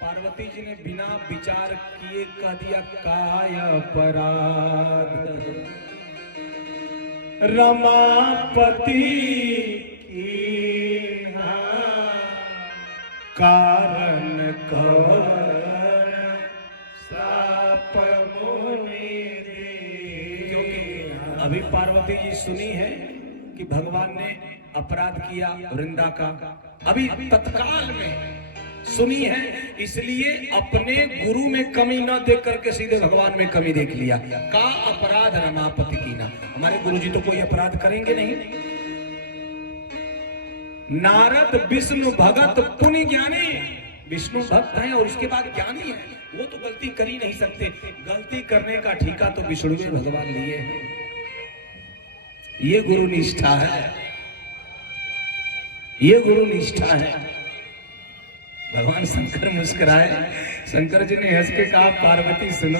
पार्वती जी ने बिना विचार किए कह दिया काय अपराध रमापति की कारण कौन श्राप मुनि दे। क्योंकि अभी पार्वती जी सुनी है कि भगवान ने अपराध किया वृंदा का, अभी तत्काल में सुनी है, इसलिए अपने गुरु में कमी न देख करके सीधे भगवान में कमी देख लिया। का अपराध रमापति की ना, हमारे गुरु जी तो कोई अपराध करेंगे नहीं। नारद विष्णु भगत पुण्य ज्ञानी, विष्णु भक्त हैं और उसके बाद ज्ञानी है, वो तो गलती कर ही नहीं सकते। गलती करने का ठीका तो विष्णु भगवान लिए हैं। ये गुरु निष्ठा है, ये गुरु निष्ठा है। भगवान शंकर मुस्कुराए, शंकर जी ने हंस के कहा पार्वती सुनो,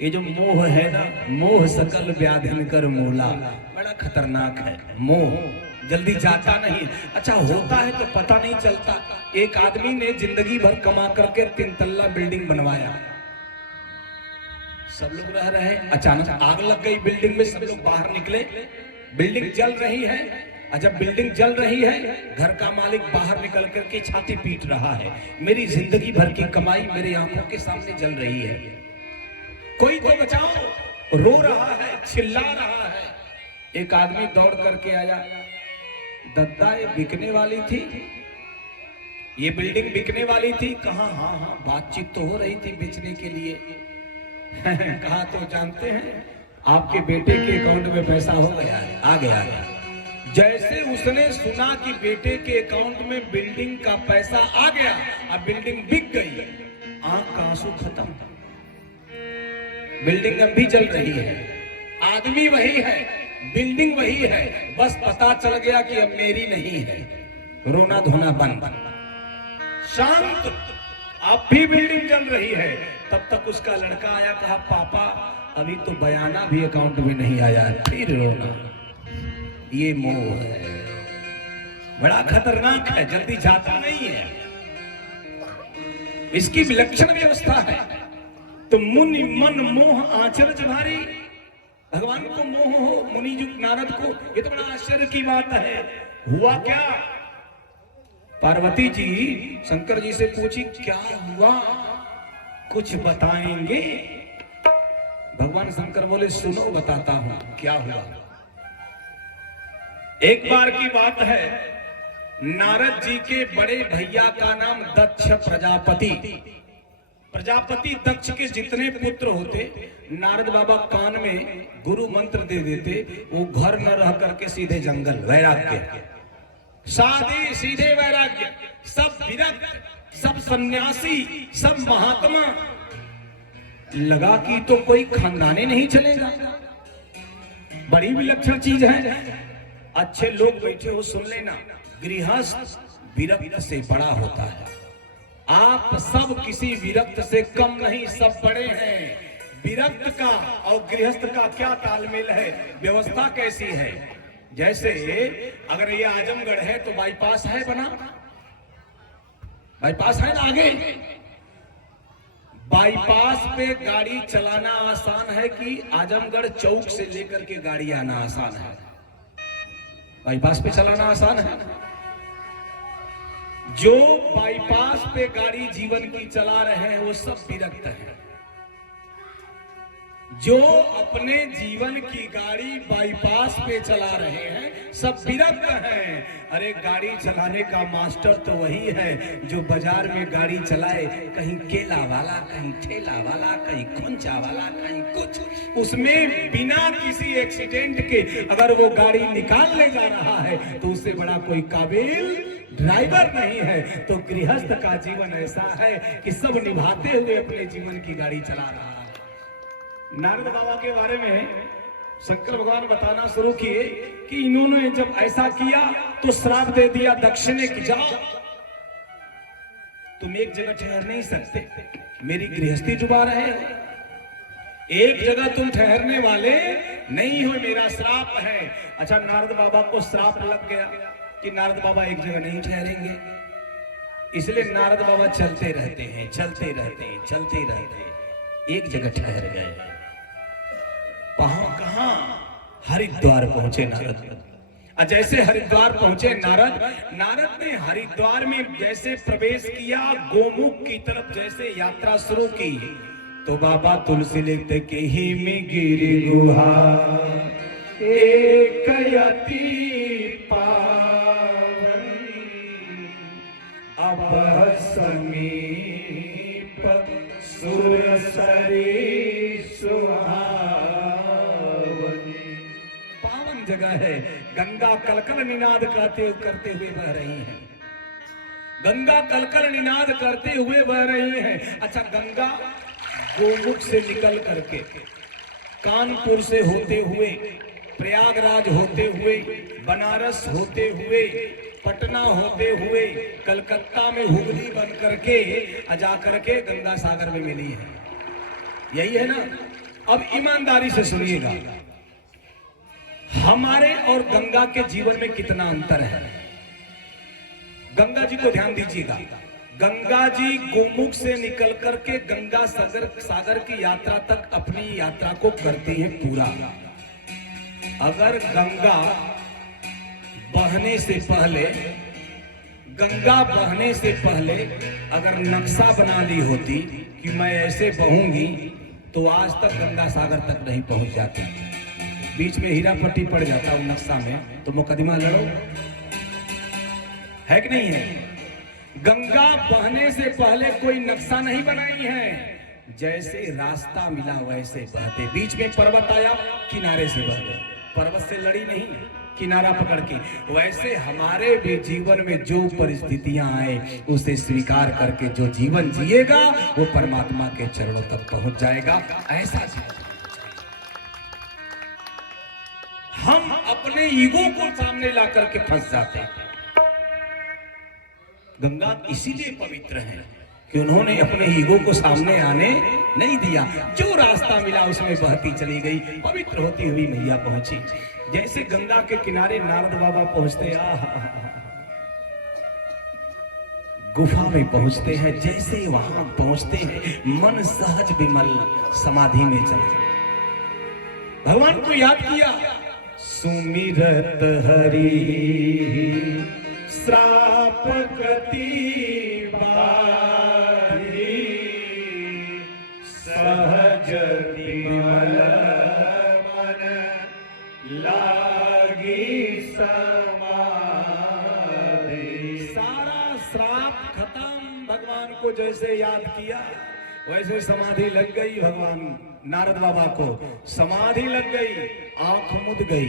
ये जो मोह है ना, मोह सकल व्याधिन कर मूला, बड़ा खतरनाक है। मोह जल्दी जाता नहीं, अच्छा होता है तो पता नहीं चलता। एक आदमी ने जिंदगी भर कमा करके 3 तल्ला बिल्डिंग बनवाया, सब लोग रह रहे हैं, अचानक आग लग गई बिल्डिंग में, सब लोग बाहर निकले, बिल्डिंग जल रही है। जब बिल्डिंग जल रही है, घर का मालिक बाहर निकल करके छाती पीट रहा है, मेरी जिंदगी भर की कमाई मेरे आंखों के सामने जल रही है, कोई तो बचाओ। रो रहा है, चिल्ला रहा है। एक आदमी दौड़ करके आया, दद्दा ये बिकने वाली थी, ये बिल्डिंग बिकने वाली थी। कहा हाँ हाँ बातचीत तो हो रही थी बेचने के लिए। कहा तो जानते हैं आपके बेटे के अकाउंट में पैसा हो गया है, आ गया। जैसे उसने सुना कि बेटे के अकाउंट में बिल्डिंग का पैसा आ गया, अब बिल्डिंग बिक गई, आंख का आंसू खत्म, बिल्डिंग अब भी चल रही है, आदमी वही है, बिल्डिंग वही है, बस पता चल गया कि अब मेरी नहीं है, रोना धोना बंद, शांत। अब भी बिल्डिंग चल रही है। तब तक उसका लड़का आया, कहा पापा अभी तो बयाना भी अकाउंट में नहीं आया, फिर रोना। ये मोह है, बड़ा खतरनाक है, जल्दी जाता नहीं है, इसकी विलक्षण व्यवस्था है। तो मुनि मन मोह आचरज भारी, भगवान को मोह हो मुनि जी नारद को, ये तो बड़ा आश्चर्य की बात है। हुआ क्या? पार्वती जी शंकर जी से पूछी क्या हुआ, कुछ बताएंगे? भगवान शंकर बोले सुनो बताता हूं क्या हुआ। एक बार की बात है, नारद जी के बड़े भैया का नाम दक्ष प्रजापति। प्रजापति दक्ष के जितने पुत्र होते, नारद बाबा कान में गुरु मंत्र दे देते, वो घर न रह करके सीधे जंगल, वैराग्य, साधे सीधे वैराग्य, सब विरक्त, सब सन्यासी, सब महात्मा। लगा कि तो कोई खानदाने नहीं चलेगा, बड़ी विलक्षण चीज है। अच्छे लोग बैठे हो सुन लेना, गृहस्थ विरक्त से बड़ा होता है। आप सब किसी विरक्त से कम नहीं, सब बड़े हैं। विरक्त का और गृहस्थ का क्या तालमेल है, व्यवस्था कैसी है। जैसे अगर ये आजमगढ़ है तो बाईपास है बना, बाईपास है ना आगे, बाईपास पे गाड़ी चलाना आसान है कि आजमगढ़ चौक से लेकर के गाड़ी आना आसान है? बाईपास पे चलाना आसान है। जो बाईपास पे गाड़ी जीवन की चला रहे हैं वो सब विरक्त हैं। जो अपने जीवन की गाड़ी बाईपास पे चला रहे हैं सब विरक्त हैं। अरे गाड़ी चलाने का मास्टर तो वही है जो बाजार में गाड़ी चलाए, कहीं केला वाला, कहीं ठेला वाला, कहीं खोंचा वाला, कहीं कुछ, उसमें बिना किसी एक्सीडेंट के अगर वो गाड़ी निकाल ले जा रहा है तो उससे बड़ा कोई काबिल ड्राइवर नहीं है। तो गृहस्थ का जीवन ऐसा है कि सब निभाते हुए अपने जीवन की गाड़ी चला रहा है। नारद बाबा के बारे में शंकर भगवान बताना शुरू किए कि इन्होंने जब ऐसा किया तो श्राप दे दिया दक्ष ने कि जाओ तुम एक जगह ठहर नहीं सकते, मेरी गृहस्थी डुबा रहे हो, एक जगह तुम ठहरने वाले नहीं हो, मेरा श्राप है। अच्छा, नारद बाबा को श्राप लग गया कि नारद बाबा एक जगह नहीं ठहरेंगे, इसलिए नारद बाबा चलते रहते हैं, चलते रहते हैं, चलते रहते हैं। एक जगह ठहर गए, कहां? हरिद्वार पहुंचे नारद। जैसे हरिद्वार पहुंचे नारद ने हरिद्वार में जैसे प्रवेश किया, गोमुख की तरफ जैसे यात्रा शुरू की, तो बाबा तुलसी लिखते कि ही में गिरी गुहा एक यति पावन अब समीप सुरसरी सुहावनी। पावन जगह है, गंगा कलकल निनाद करते हुए बह रही है, गंगा कलकल निनाद करते हुए बह रही है। अच्छा, गंगा गोमुख से निकल करके कानपुर से होते हुए, प्रयागराज होते हुए, बनारस होते हुए, पटना होते हुए, कलकत्ता में हुगली बन करके जा करके गंगा सागर में मिली है। यही है ना। अब ईमानदारी से सुनिएगा, हमारे और गंगा के जीवन में कितना अंतर है। गंगा जी को ध्यान दीजिएगा, गंगा जी गोमुख से निकल करके गंगा सागर की यात्रा तक अपनी यात्रा को करती है पूरा। अगर गंगा बहने से पहले अगर नक्शा बना ली होती कि मैं ऐसे बहूंगी, तो आज तक गंगा सागर तक नहीं पहुंच जाती। बीच में हीरा पट्टी पड़ जाता उस नक्शा में, तो मुकदमा लड़ो, है कि नहीं है। गंगा बहने से पहले कोई नक्शा नहीं बनाई है, जैसे रास्ता मिला वैसे बहते। बीच में पर्वत आया, किनारे से बह गए, पर्वत से लड़ी नहीं, किनारा पकड़ के। वैसे हमारे भी जीवन में जो परिस्थितियां आए उसे स्वीकार करके जो जीवन जिएगा वो परमात्मा के चरणों तक पहुंच जाएगा। ऐसा जीवन हम अपने ईगो को सामने ला करके फंस जाते हैं। गंगा इसीलिए पवित्र है कि उन्होंने अपने ईगो को सामने आने नहीं दिया, जो रास्ता मिला उसमें बहती चली गई, पवित्र होती हुई मैया पहुंची। जैसे गंगा के किनारे नारद बाबा पहुंचते, गुफा में पहुंचते हैं, जैसे वहां पहुंचते हैं मन सहज विमल समाधि में चले, भगवान को याद किया, सुमिरत हरि श्राप गति बारी सहज विमल मन लागी समाधि। सारा श्राप खत्म, भगवान को जैसे याद किया वैसे समाधि लग गई। भगवान नारद बाबा को समाधि लग गई, आंख मुद गई।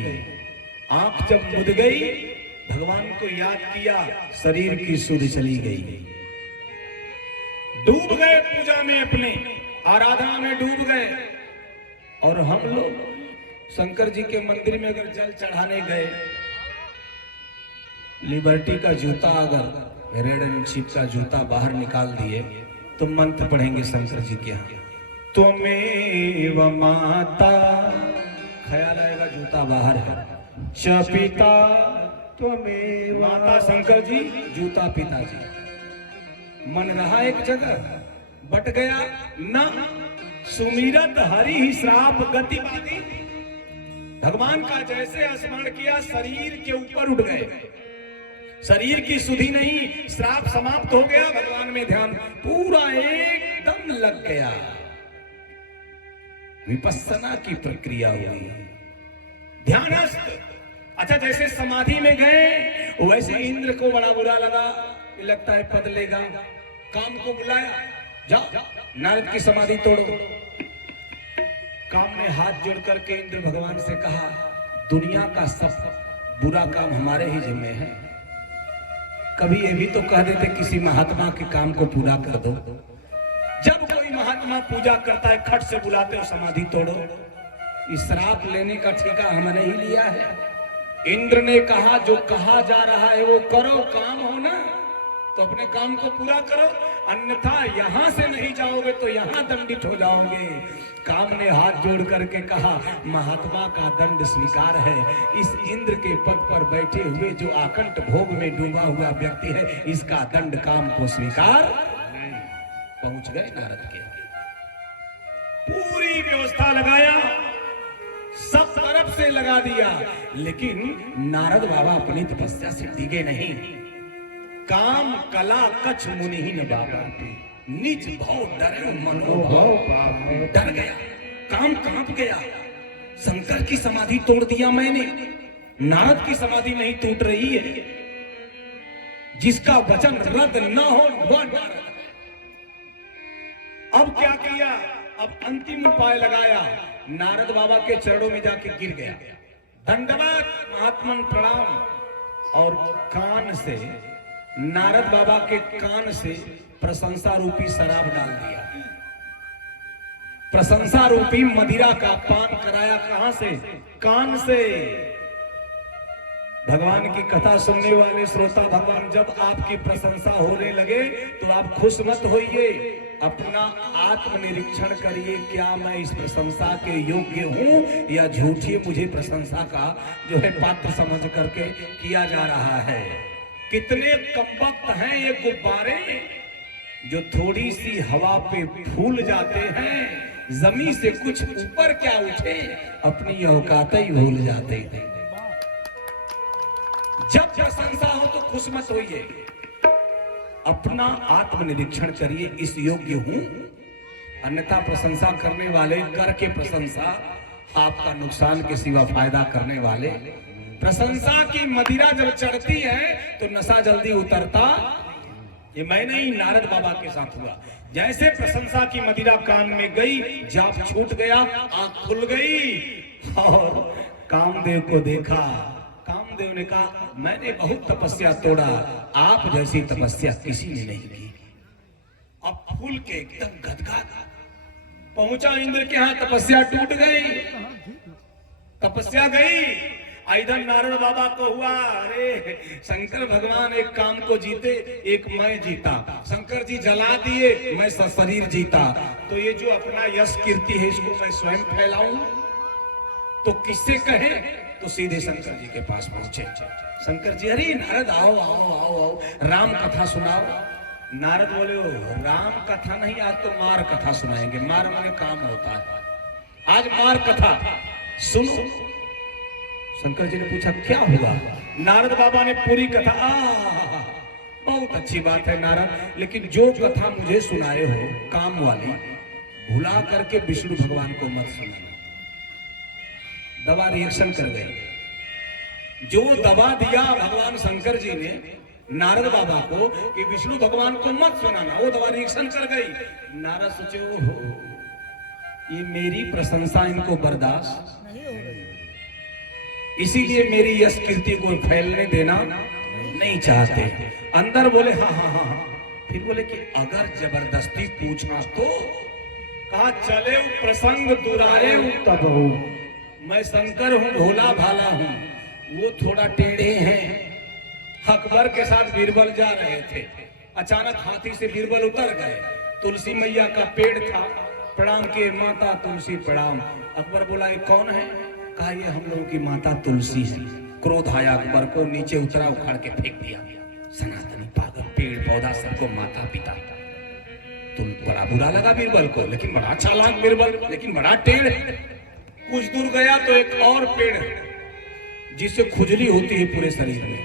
आंख जब मुद गई, भगवान को याद किया, शरीर की सुध चली गई। डूब गए पूजा में, अपने आराधना में डूब गए। और हम लोग शंकर जी के मंदिर में अगर जल चढ़ाने गए, लिबर्टी का जूता, अगर रेड एंड चिप का जूता बाहर निकाल दिए, तो मंत्र पढ़ेंगे शंकर जी के यहाँ, त्वमेव माता, ख्याल आएगा जूता बाहर है, च पिता त्वमेव, माता शंकर जी, जूता पिताजी। मन रहा एक जगह, बट गया न, सुमिरत हरि ही श्राप गति बाधी। भगवान का जैसे स्मरण किया, शरीर के ऊपर उठ गए, शरीर की सुधि नहीं, श्राप समाप्त हो गया। भगवान में ध्यान पूरा एकदम लग गया, विपस्सना की प्रक्रिया हुई, ध्यानस्थ। अच्छा, जैसे समाधि में गए, वैसे इंद्र को बड़ा बुरा लगा, लगता है पद लेगा, काम को बुलाया, जाओ नारद की समाधि तोड़ो। काम ने हाथ जोड़ करके इंद्र भगवान से कहा, दुनिया का सब बुरा काम हमारे ही जिम्मे है, कभी ये भी तो कह देते किसी महात्मा के काम को पूरा कर दो। जब कोई महात्मा पूजा करता है, खट से बुलाते हो समाधि तोड़ो। इस श्राप लेने का ठेका हमने ही लिया है। इंद्र ने कहा, जो कहा जा रहा है वो करो, काम हो ना। तो अपने काम को पूरा करो, अन्यथा यहां से नहीं जाओगे तो यहां दंडित हो जाओगे। काम ने हाथ जोड़ करके कहा, महात्मा का दंड स्वीकार है। इस इंद्र के पद पर बैठे हुए जो आकंठ भोग में डूबा हुआ व्यक्ति है, इसका दंड काम को स्वीकार। पहुंच गए नारद के, पूरी व्यवस्था लगाया, सब तरफ से लगा दिया, लेकिन नारद बाबा अपनी तपस्या से टिके नहीं। काम कला कछ मुनिहीन बाबा, निज भाव डरे मनोभाव, डर गया, काम कांप गया। शंकर की समाधि तोड़ दिया मैंने, नारद की समाधि नहीं टूट रही है। जिसका वचन रद्द न हो वह नारद। अब क्या किया, अब अंतिम उपाय लगाया, नारद बाबा के चरणों में जाके गिर गया, दंडवत महात्मन प्रणाम। और कान से, नारद बाबा के कान से प्रशंसा रूपी शराब डाल दिया, प्रशंसा रूपी मदिरा का पान कराया। कहां से? कान से। भगवान की कथा सुनने वाले श्रोता, भगवान जब आपकी प्रशंसा होने लगे तो आप खुश मत होइए, अपना आत्मनिरीक्षण करिए, क्या मैं इस प्रशंसा के योग्य हूं या झूठी मुझे प्रशंसा का जो है पात्र समझ करके किया जा रहा है। कितने कमबख्त हैं ये गुब्बारे जो थोड़ी सी हवा पे फूल जाते हैं, जमीन से कुछ ऊपर क्या उठे अपनी औकात ही भूल जाते हैं। जब प्रशंसा हो तो खुश मत होइए, अपना आत्मनिरीक्षण करिए, इस योग्य हूं। अन्यथा प्रशंसा करने वाले करके प्रशंसा आपका नुकसान के सिवा फायदा करने वाले। प्रशंसा की मदिरा जब चढ़ती है तो नशा जल्दी उतरता। ये मैं नहीं, नारद बाबा के साथ हुआ। जैसे प्रशंसा की मदिरा कान में गई, जाप छूट गया, आंख खुल गई और कामदेव को देखा। कामदेव ने कहा, मैंने बहुत तपस्या तोड़ा, आप जैसी तपस्या किसी ने नहीं की। अब फूल के एकदम गदगद पहुंचा इंद्र के यहां, तपस्या टूट गई, तपस्या गई। इधर नारद बाबा को हुआ, अरे शंकर भगवान एक काम को जीते, एक मैं जीता। शंकर जी जला दिए, मैं शरीर जीता। तो ये जो अपना यश कीर्ति है इसको मैं स्वयं फैलाऊं तो किससे कहे? तो सीधे शंकर जी के पास पहुंचे। शंकर जी, अरे नारद आओ आओ आओ आओ, राम कथा सुनाओ। नारद बोले, राम कथा नहीं, आज तो मार कथा सुनाएंगे। मार माने काम होता है, आज मार कथा सुनो। शंकर जी ने पूछा, क्या हुआ? नारद बाबा ने पूरी कथा, बहुत अच्छी बात है नारद, लेकिन जो कथा मुझे सुनाए हो काम वाली, भुला करके विष्णु भगवान को मत सुनाना। दवा रिएक्शन कर गई। जो दवा दिया भगवान शंकर जी ने नारद बाबा को कि विष्णु भगवान को मत सुनाना, वो दवा रिएक्शन कर गई। नारद सोचे, ओहो, ये मेरी प्रशंसा इनको बर्दाश्त नहीं हो रही, इसीलिए मेरी यश कीर्ति को फैलने देना नहीं चाहते। अंदर बोले, हाँ हाँ हाँ। फिर बोले कि अगर जबरदस्ती पूछना तो? कहा, चले प्रसंग दुराए तब हो। मैं शंकर हूं, भोला भाला हूं, वो थोड़ा टेढ़े हैं। अकबर के साथ बीरबल जा रहे थे, अचानक हाथी से बीरबल उतर गए। तुलसी मैया का पेड़ था, प्रणाम किए, माता तुलसी प्रणाम। अकबर बोला, ये कौन है? कहा, ये हम लोगों की माता तुलसी है। क्रोध आया अकबर को, नीचे उतरा, उखाड़ के फेंक दिया। सनातनी पागल, पेड़ पौधा सबको माता पिता। तो बड़ा बुरा लगा बीरबल को, लेकिन बड़ा चालाक बीरबल, लेकिन बड़ा टेढ़। कुछ दूर गया तो एक और पेड़ जिससे खुजली होती है पूरे शरीर में,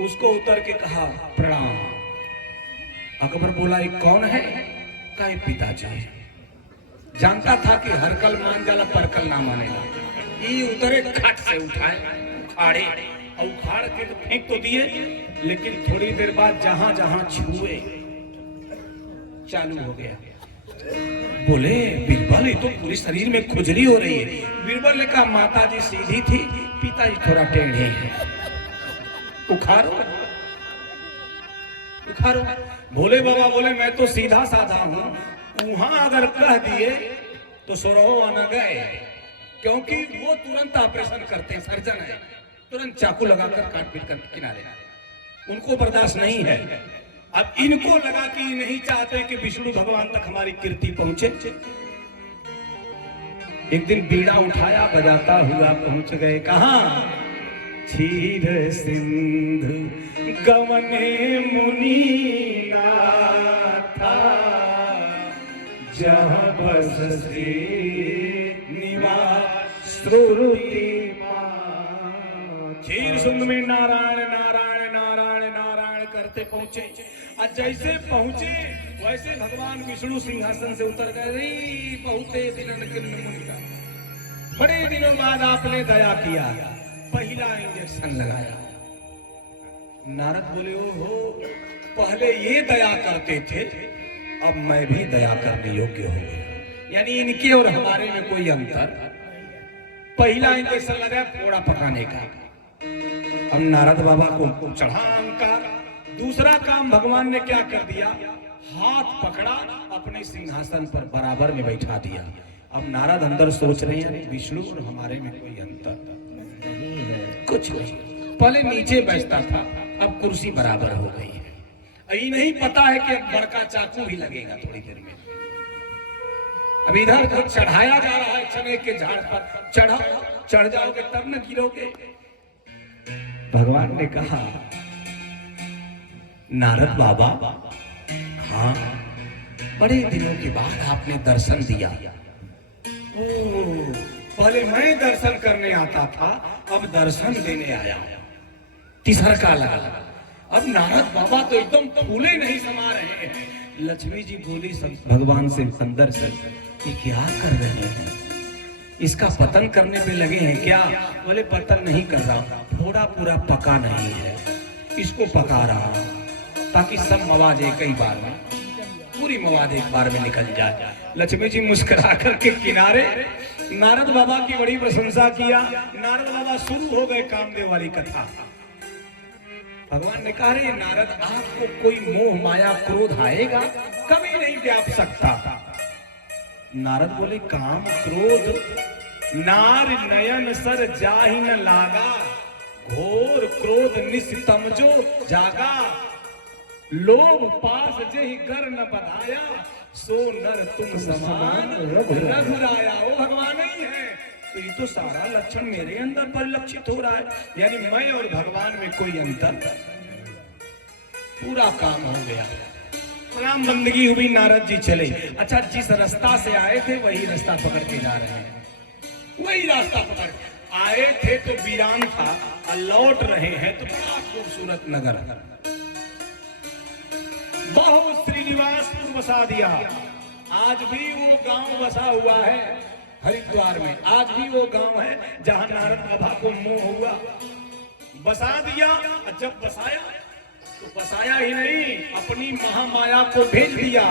उसको उतर के कहा, प्रणाम। अकबर बोला, ये कौन है? कहा, पिताजी। जानता था कि हरकल मान जाला, परकल ना मानेगा। ये उतरे, खट से उठाए, उखाड़े, और उखाड़ के तो फेंक तो दिए, लेकिन थोड़ी देर बाद जहां जहां छुए चालू हो गया। बोले, बीरबल, ये तो पूरे शरीर में खुजली हो रही है। बीरबल ने कहा, माता जी सीधी थी, पिताजी थोड़ा टेढ़े हैं, उखाड़ो उखाड़ो। भोले बाबा बोले, मैं तो सीधा साधा हूं, वहां अगर कह दिए तो सोरहो आना गए, क्योंकि वो तुरंत ऑपरेशन करते हैं, सर्जन है, तुरंत चाकू लगाकर काट पीट कर किनारे। उनको बर्दाश्त नहीं है। अब इनको लगा कि नहीं चाहते कि विष्णु भगवान तक हमारी कीर्ति पहुंचे। एक दिन बीड़ा उठाया, बजाता हुआ पहुंच गए कहां? क्षीर सिंधु गवने मुनि नाथा, जहां बस श्री निवास श्रुति। क्षीर सिंधु में नारायण नारायण नारायण नारायण करते पहुंचे। और जैसे पहुंचे वैसे भगवान विष्णु सिंहासन से उतर गए। बहुते दिनन किन्न मुनिया, बड़े दिनों बाद आपने दया किया, पहला इंजेक्शन लगाया। नारद बोले, ओहो, पहले ये दया करते थे, अब मैं भी दया करने योग्य हो गया। यानी इनके और हमारे में कोई अंतर। पहला इंजेक्शन लगाया फोड़ा पकाने का, अब नारद बाबा को चढ़ा अहंकार। दूसरा काम भगवान ने क्या कर दिया? हाथ पकड़ा, अपने सिंहासन पर बराबर में बैठा दिया। अब नारद अंदर सोच रहे हैं, विष्णु और हमारे में कोई अंतर नहीं है, कुछ नहीं। पहले नीचे बैठता था, अब कुर्सी बराबर हो गई है। ये नहीं पता है कि अब बड़का चाकू भी लगेगा थोड़ी देर में। अब इधर को चढ़ाया जा रहा है चने के झाड़ पर, चढ़ जाओगे तब न गिरोगे। भगवान ने कहा, नारद बाबा, हाँ, बड़े दिनों के बाद आपने दर्शन दिया। पहले मैं दर्शन करने आता था, अब दर्शन देने आया। तीसरा का लगा। अब नारद बाबा तो एकदम फूले नहीं समा रहे हैं। लक्ष्मी जी बोली सब भगवान से अंदर से, ये क्या कर रहे हैं? इसका पतन करने पे लगे हैं क्या? बोले पतन नहीं कर रहा, थोड़ा पूरा पका नहीं है, इसको पका रहा हूं ताकि सब मवाद एक ही बार में, पूरी मवाद एक बार में निकल जाए। लक्ष्मी जी मुस्कुरा करके किनारे नारद बाबा की बड़ी प्रशंसा किया। नारद बाबा शुरू हो गए कामदेव वाली कथा। भगवान ने कहा, रे नारद, आपको कोई मोह माया क्रोध आएगा? कभी नहीं व्याप सकता। नारद बोले, काम क्रोध नार नयन सर जाहि न लागा, घोर क्रोध निस्तम जो जागा, लोभ पास जेहि कर न बधाया, सो नर तुम समान रघुराया। वो भगवान ही है। तो ये तो सारा लक्षण मेरे अंदर परिलक्षित हो रहा है, यानी मैं और भगवान में कोई अंतर। पूरा काम हो गया, प्रणाम बंदगी हुई, नारद जी चले। अच्छा, जिस रास्ता से आए थे वही रास्ता पकड़ के जा रहे हैं। वही रास्ता पकड़ आए थे तो वीरान था, और लौट रहे हैं तो बड़ा खूबसूरत नगर। बहुत श्रीनिवासपुर बसा दिया। आज भी वो गांव बसा हुआ है हरिद्वार में। आज भी वो गांव है जहां नारद बाबा को मोह हुआ, बसा दिया। जब बसाया तो बसाया ही नहीं, अपनी महामाया को भेज दिया,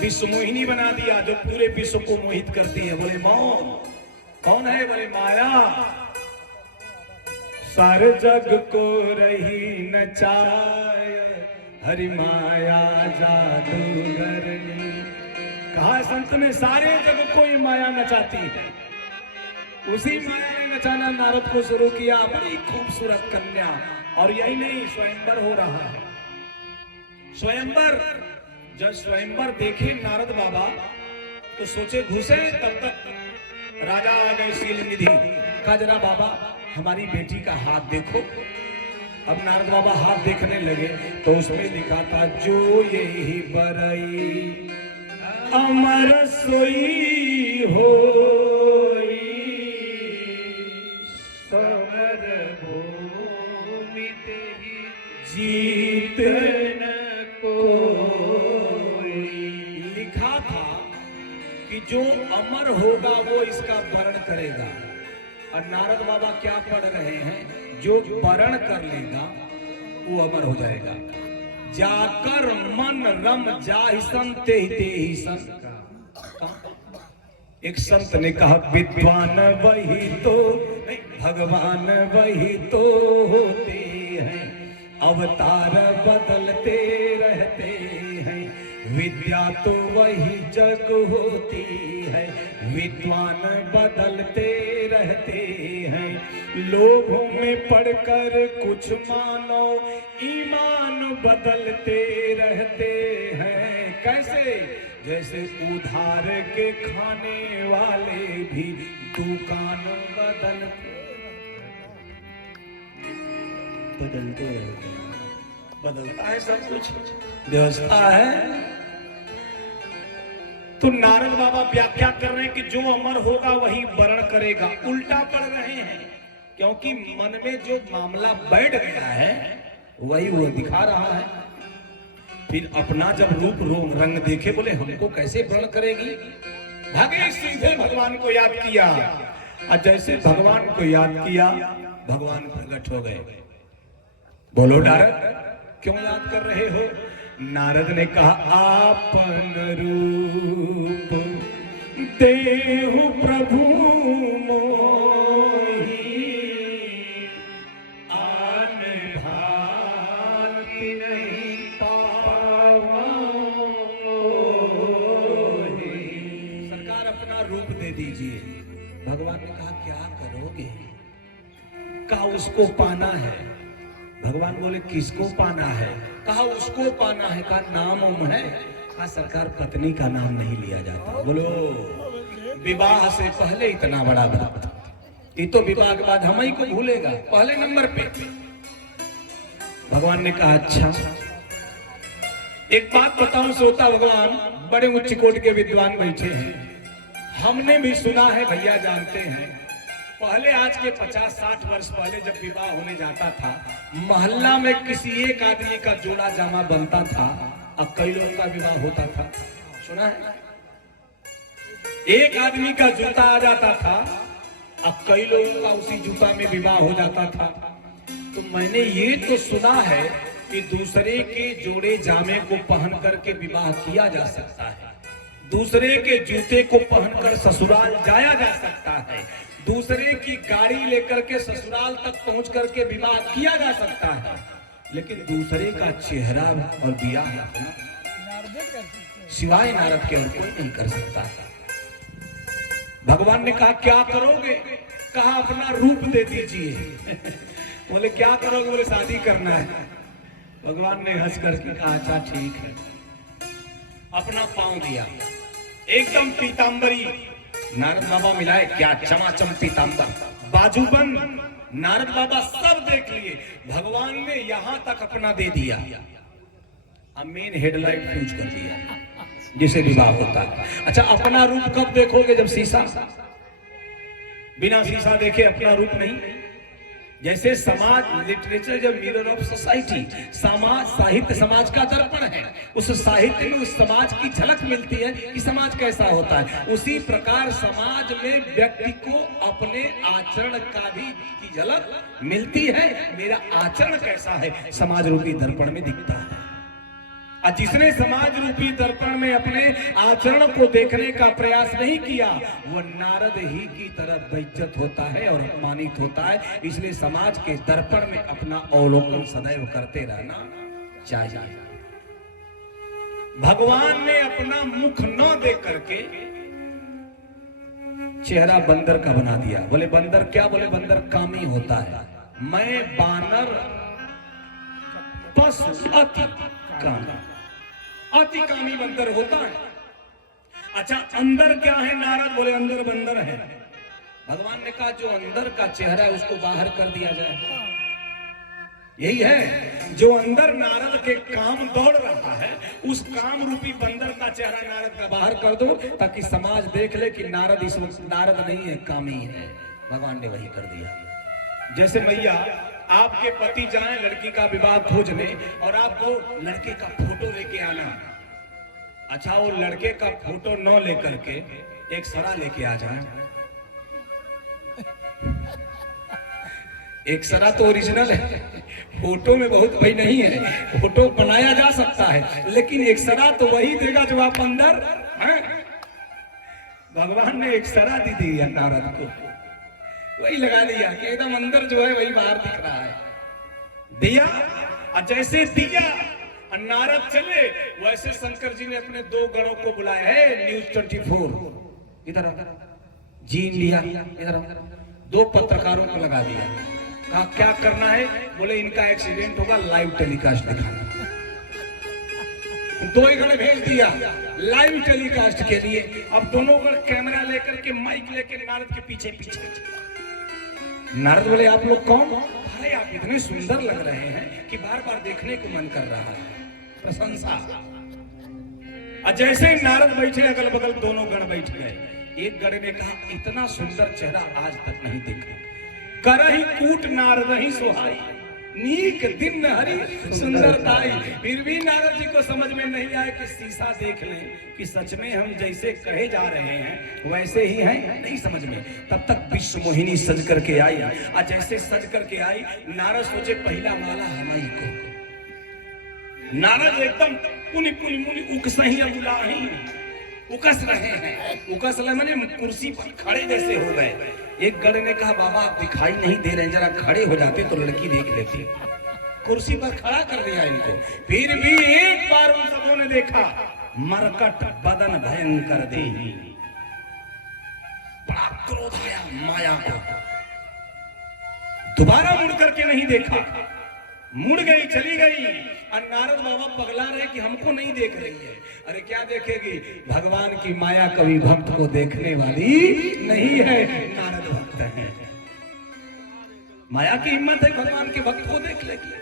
विश्व मोहिनी बना दिया, जो पूरे विश्व को मोहित करती है। बोले मौन कौन है? बोले माया। सारे जग को रही नचाय, हरि माया जादूगरनी। कहा संत ने, सारे जग को ये माया नचाती है। उसी माया ने नचाना नारद को शुरू किया। बड़ी खूबसूरत कन्या, और यही नहीं, स्वयंवर हो रहा है। स्वयंवर, जब स्वयंवर देखे नारद बाबा तो सोचे घुसे, तब तक राजा आ गए शीलनिधि। कहा, जरा बाबा हमारी बेटी का हाथ देखो। अब नारद बाबा हाथ देखने लगे तो उसमें लिखा था, जो यही बरई अमर सोई होई, समर भूमि तेहि जीत न कोई। लिखा था कि जो अमर होगा वो इसका वर्ण करेगा। और नारद बाबा क्या पढ़ रहे हैं? जो वर्ण कर लेगा वो अमर हो जाएगा। जाकर मन रम जाहि संत तेहि संत। एक संत ने कहा, विद्वान वही तो, भगवान वही तो होते हैं, अवतार बदलते रहते हैं, विद्या तो वही जग होती है, विद्वान बदलते रहते हैं। लोभों में पढ़कर कुछ मानो, ईमान बदलते रहते हैं। कैसे? जैसे उधार के खाने वाले भी दुकान बदलते रहते हैं। बदलता है सब कुछ, व्यवस्था है। तो नारद बाबा व्याख्या कर रहे हैं कि जो अमर होगा वही वर्ण करेगा। उल्टा पढ़ रहे हैं, क्योंकि मन में जो मामला बैठ गया है वही वो दिखा रहा है। फिर अपना जब रूप रंग देखे, बोले हमको कैसे वर्ण करेगी। भागे सीधे भगवान को याद किया, और जैसे भगवान को याद किया भगवान प्रकट हो गए। बोलो नारद, क्यों याद कर रहे हो? नारद ने कहा, आपन रूप देहु प्रभु मोहि, आन भांति नहीं पावा। सरकार अपना रूप दे दीजिए। भगवान ने कहा, क्या करोगे? कहा उसको पाना है। भगवान बोले, किसको पाना है? कहा उसको पाना है। कहा नाम है? कहा सरकार पत्नी का नाम नहीं लिया जाता। बोलो, विवाह से पहले इतना बड़ा भक्त, ये तो विवाह के बाद हम ही को भूलेगा पहले नंबर पे। भगवान ने कहा, अच्छा एक बात बताऊं श्रोता भगवान, बड़े उच्च कोटि के विद्वान बैठे हैं, हमने भी सुना है, भैया जानते हैं, पहले आज के 50-60 वर्ष पहले जब विवाह होने जाता था, मोहल्ला में किसी एक आदमी का जोड़ा जामा बनता था और कई लोगों का विवाह होता था। सुना है? एक आदमी का जूता आ जाता था और कई लोगों का उसी जूता में विवाह हो जाता था। तो मैंने ये तो सुना है कि दूसरे के जोड़े जामे को पहन करके विवाह किया जा सकता है, दूसरे के जूते को पहनकर ससुराल जाया जा सकता है, दूसरे की गाड़ी लेकर के ससुराल तक पहुंच करके विवाह किया जा सकता है, लेकिन दूसरे का चेहरा और ब्याह सिवाय नारद के और कोई नहीं कर सकता। भगवान ने कहा, क्या करोगे? कहा अपना रूप दे दीजिए। बोले क्या करोगे? बोले शादी करना है। भगवान ने हंस करके कहा, अच्छा ठीक है। अपना पांव दिया, एकदम पीतांबरी। नारद बाबा मिलाए, क्या चमाचम पीतांबर, बाजूबंद। नारद बाबा सब देख लिए, भगवान ने यहां तक अपना दे दिया, मेन हेडलाइट फ्यूज कर दिया, जिसे विवाह होता है। अच्छा, अपना रूप कब देखोगे? जब शीशा, बिना शीशा देखे अपना रूप नहीं। जैसे समाज लिटरेचर जब मिरर ऑफ सोसाइटी, समाज साहित्य समाज का दर्पण है, उस साहित्य में उस समाज की झलक मिलती है कि समाज कैसा होता है। उसी प्रकार समाज में व्यक्ति को अपने आचरण का भी की झलक मिलती है। मेरा आचरण कैसा है समाज रूपी दर्पण में दिखता है। और जिसने समाज रूपी दर्पण में अपने आचरण को देखने का प्रयास नहीं किया, वो नारद ही की तरह बेइज्जत होता है और अपमानित होता है। इसलिए समाज के दर्पण में अपना अवलोकन सदैव करते रहना चाहिए। भगवान ने अपना मुख न देख करके चेहरा बंदर का बना दिया। बोले बंदर क्या? बोले बंदर कामी होता है। मैं बानर पशु अति कामी, अति कामी बंदर होता है। अच्छा, अंदर क्या है नारद? बोले अंदर बंदर है। भगवान ने कहा जो अंदर का चेहरा है उसको बाहर कर दिया जाए। यही है जो अंदर नारद के काम दौड़ रहा है, उस काम रूपी बंदर का चेहरा नारद का बाहर कर दो, ताकि समाज देख ले कि नारद इस वक्त नारद नहीं है, कामी है। भगवान ने वही कर दिया। जैसे मैया आपके पति जाएं लड़की का विवाह खोजने और आपको लड़के का फोटो लेके आना। अच्छा, वो लड़के का फोटो न लेकर के एक सरा लेके आ जाए। एक सरा तो ओरिजिनल है, फोटो में बहुत वही नहीं है। फोटो बनाया जा सकता है, लेकिन एक सरा तो वही देगा जो आप अंदर हैं। भगवान ने एक सरा दी दी है नारद को, वही लगा दिया कि एकदम अंदर जो है वही बाहर दिख रहा है। दिया, और जैसे दिया और नारद चले, वैसे शंकर जी ने अपने 2 गणों को बुलाया है। न्यूज 24 इधर आओ, जी इंडिया इधर आओ, 2 पत्रकारों को लगा दिया। कहा क्या करना है? बोले इनका एक्सीडेंट होगा, लाइव टेलीकास्ट दिखाना। 2 ही गण भेज दिया लाइव टेलीकास्ट के लिए। अब दोनों गण कैमरा लेकर के, माइक लेकर नारद के पीछे पीछे। नारद बोले आप लोग कौन? अरे आप इतने सुंदर लग रहे हैं कि बार बार देखने को मन कर रहा है, प्रशंसा। और जैसे नारद बैठे, अगल बगल दोनों गण बैठ गए। एक गण ने कहा इतना सुंदर चेहरा आज तक नहीं देखा, करहि कूट नारद ही सोहाई, नीक दिन हरि सुंदरताई। फिर भी नारद जी को समझ में नहीं आया कि शीशा देख लें कि सच में हम जैसे कहे जा रहे हैं वैसे ही हैं, नहीं समझ में। तब तक विश्व मोहिनी सज करके आई, और जैसे सज करके आई, नारद सोचे पहला माला हमारी को। नारद एकदम पुनि पुनि मुनि उकसही बुलाही, उकस रहे हैं। उकस रहे माने कुर्सी पर खड़े जैसे हो गए। एक गण ने कहा बाबा आप दिखाई नहीं दे रहे, जरा खड़े हो जाते तो लड़की देख लेती। कुर्सी पर खड़ा कर दिया इनको। फिर भी एक बार उन सबों ने देखा, मरकट बदन भयंकर देही, बड़ा क्रोध आया माया को। दोबारा मुड़ करके नहीं देखा, मुड़ गई, चली गई। और नारद बाबा पगला रहे कि हमको नहीं देख रही है। अरे क्या देखेगी? भगवान की माया कभी भक्त को देखने वाली नहीं है। नारद भक्त है, माया की हिम्मत है भगवान के भक्त को देख लेगी।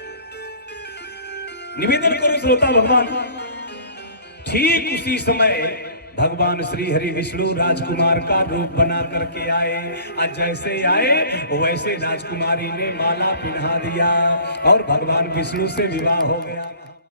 निवेदन करो श्रोता भगवान। ठीक उसी समय भगवान श्री हरि विष्णु राजकुमार का रूप बना करके आए। और जैसे आए वैसे राजकुमारी ने माला पहना दिया और भगवान विष्णु से विवाह हो गया।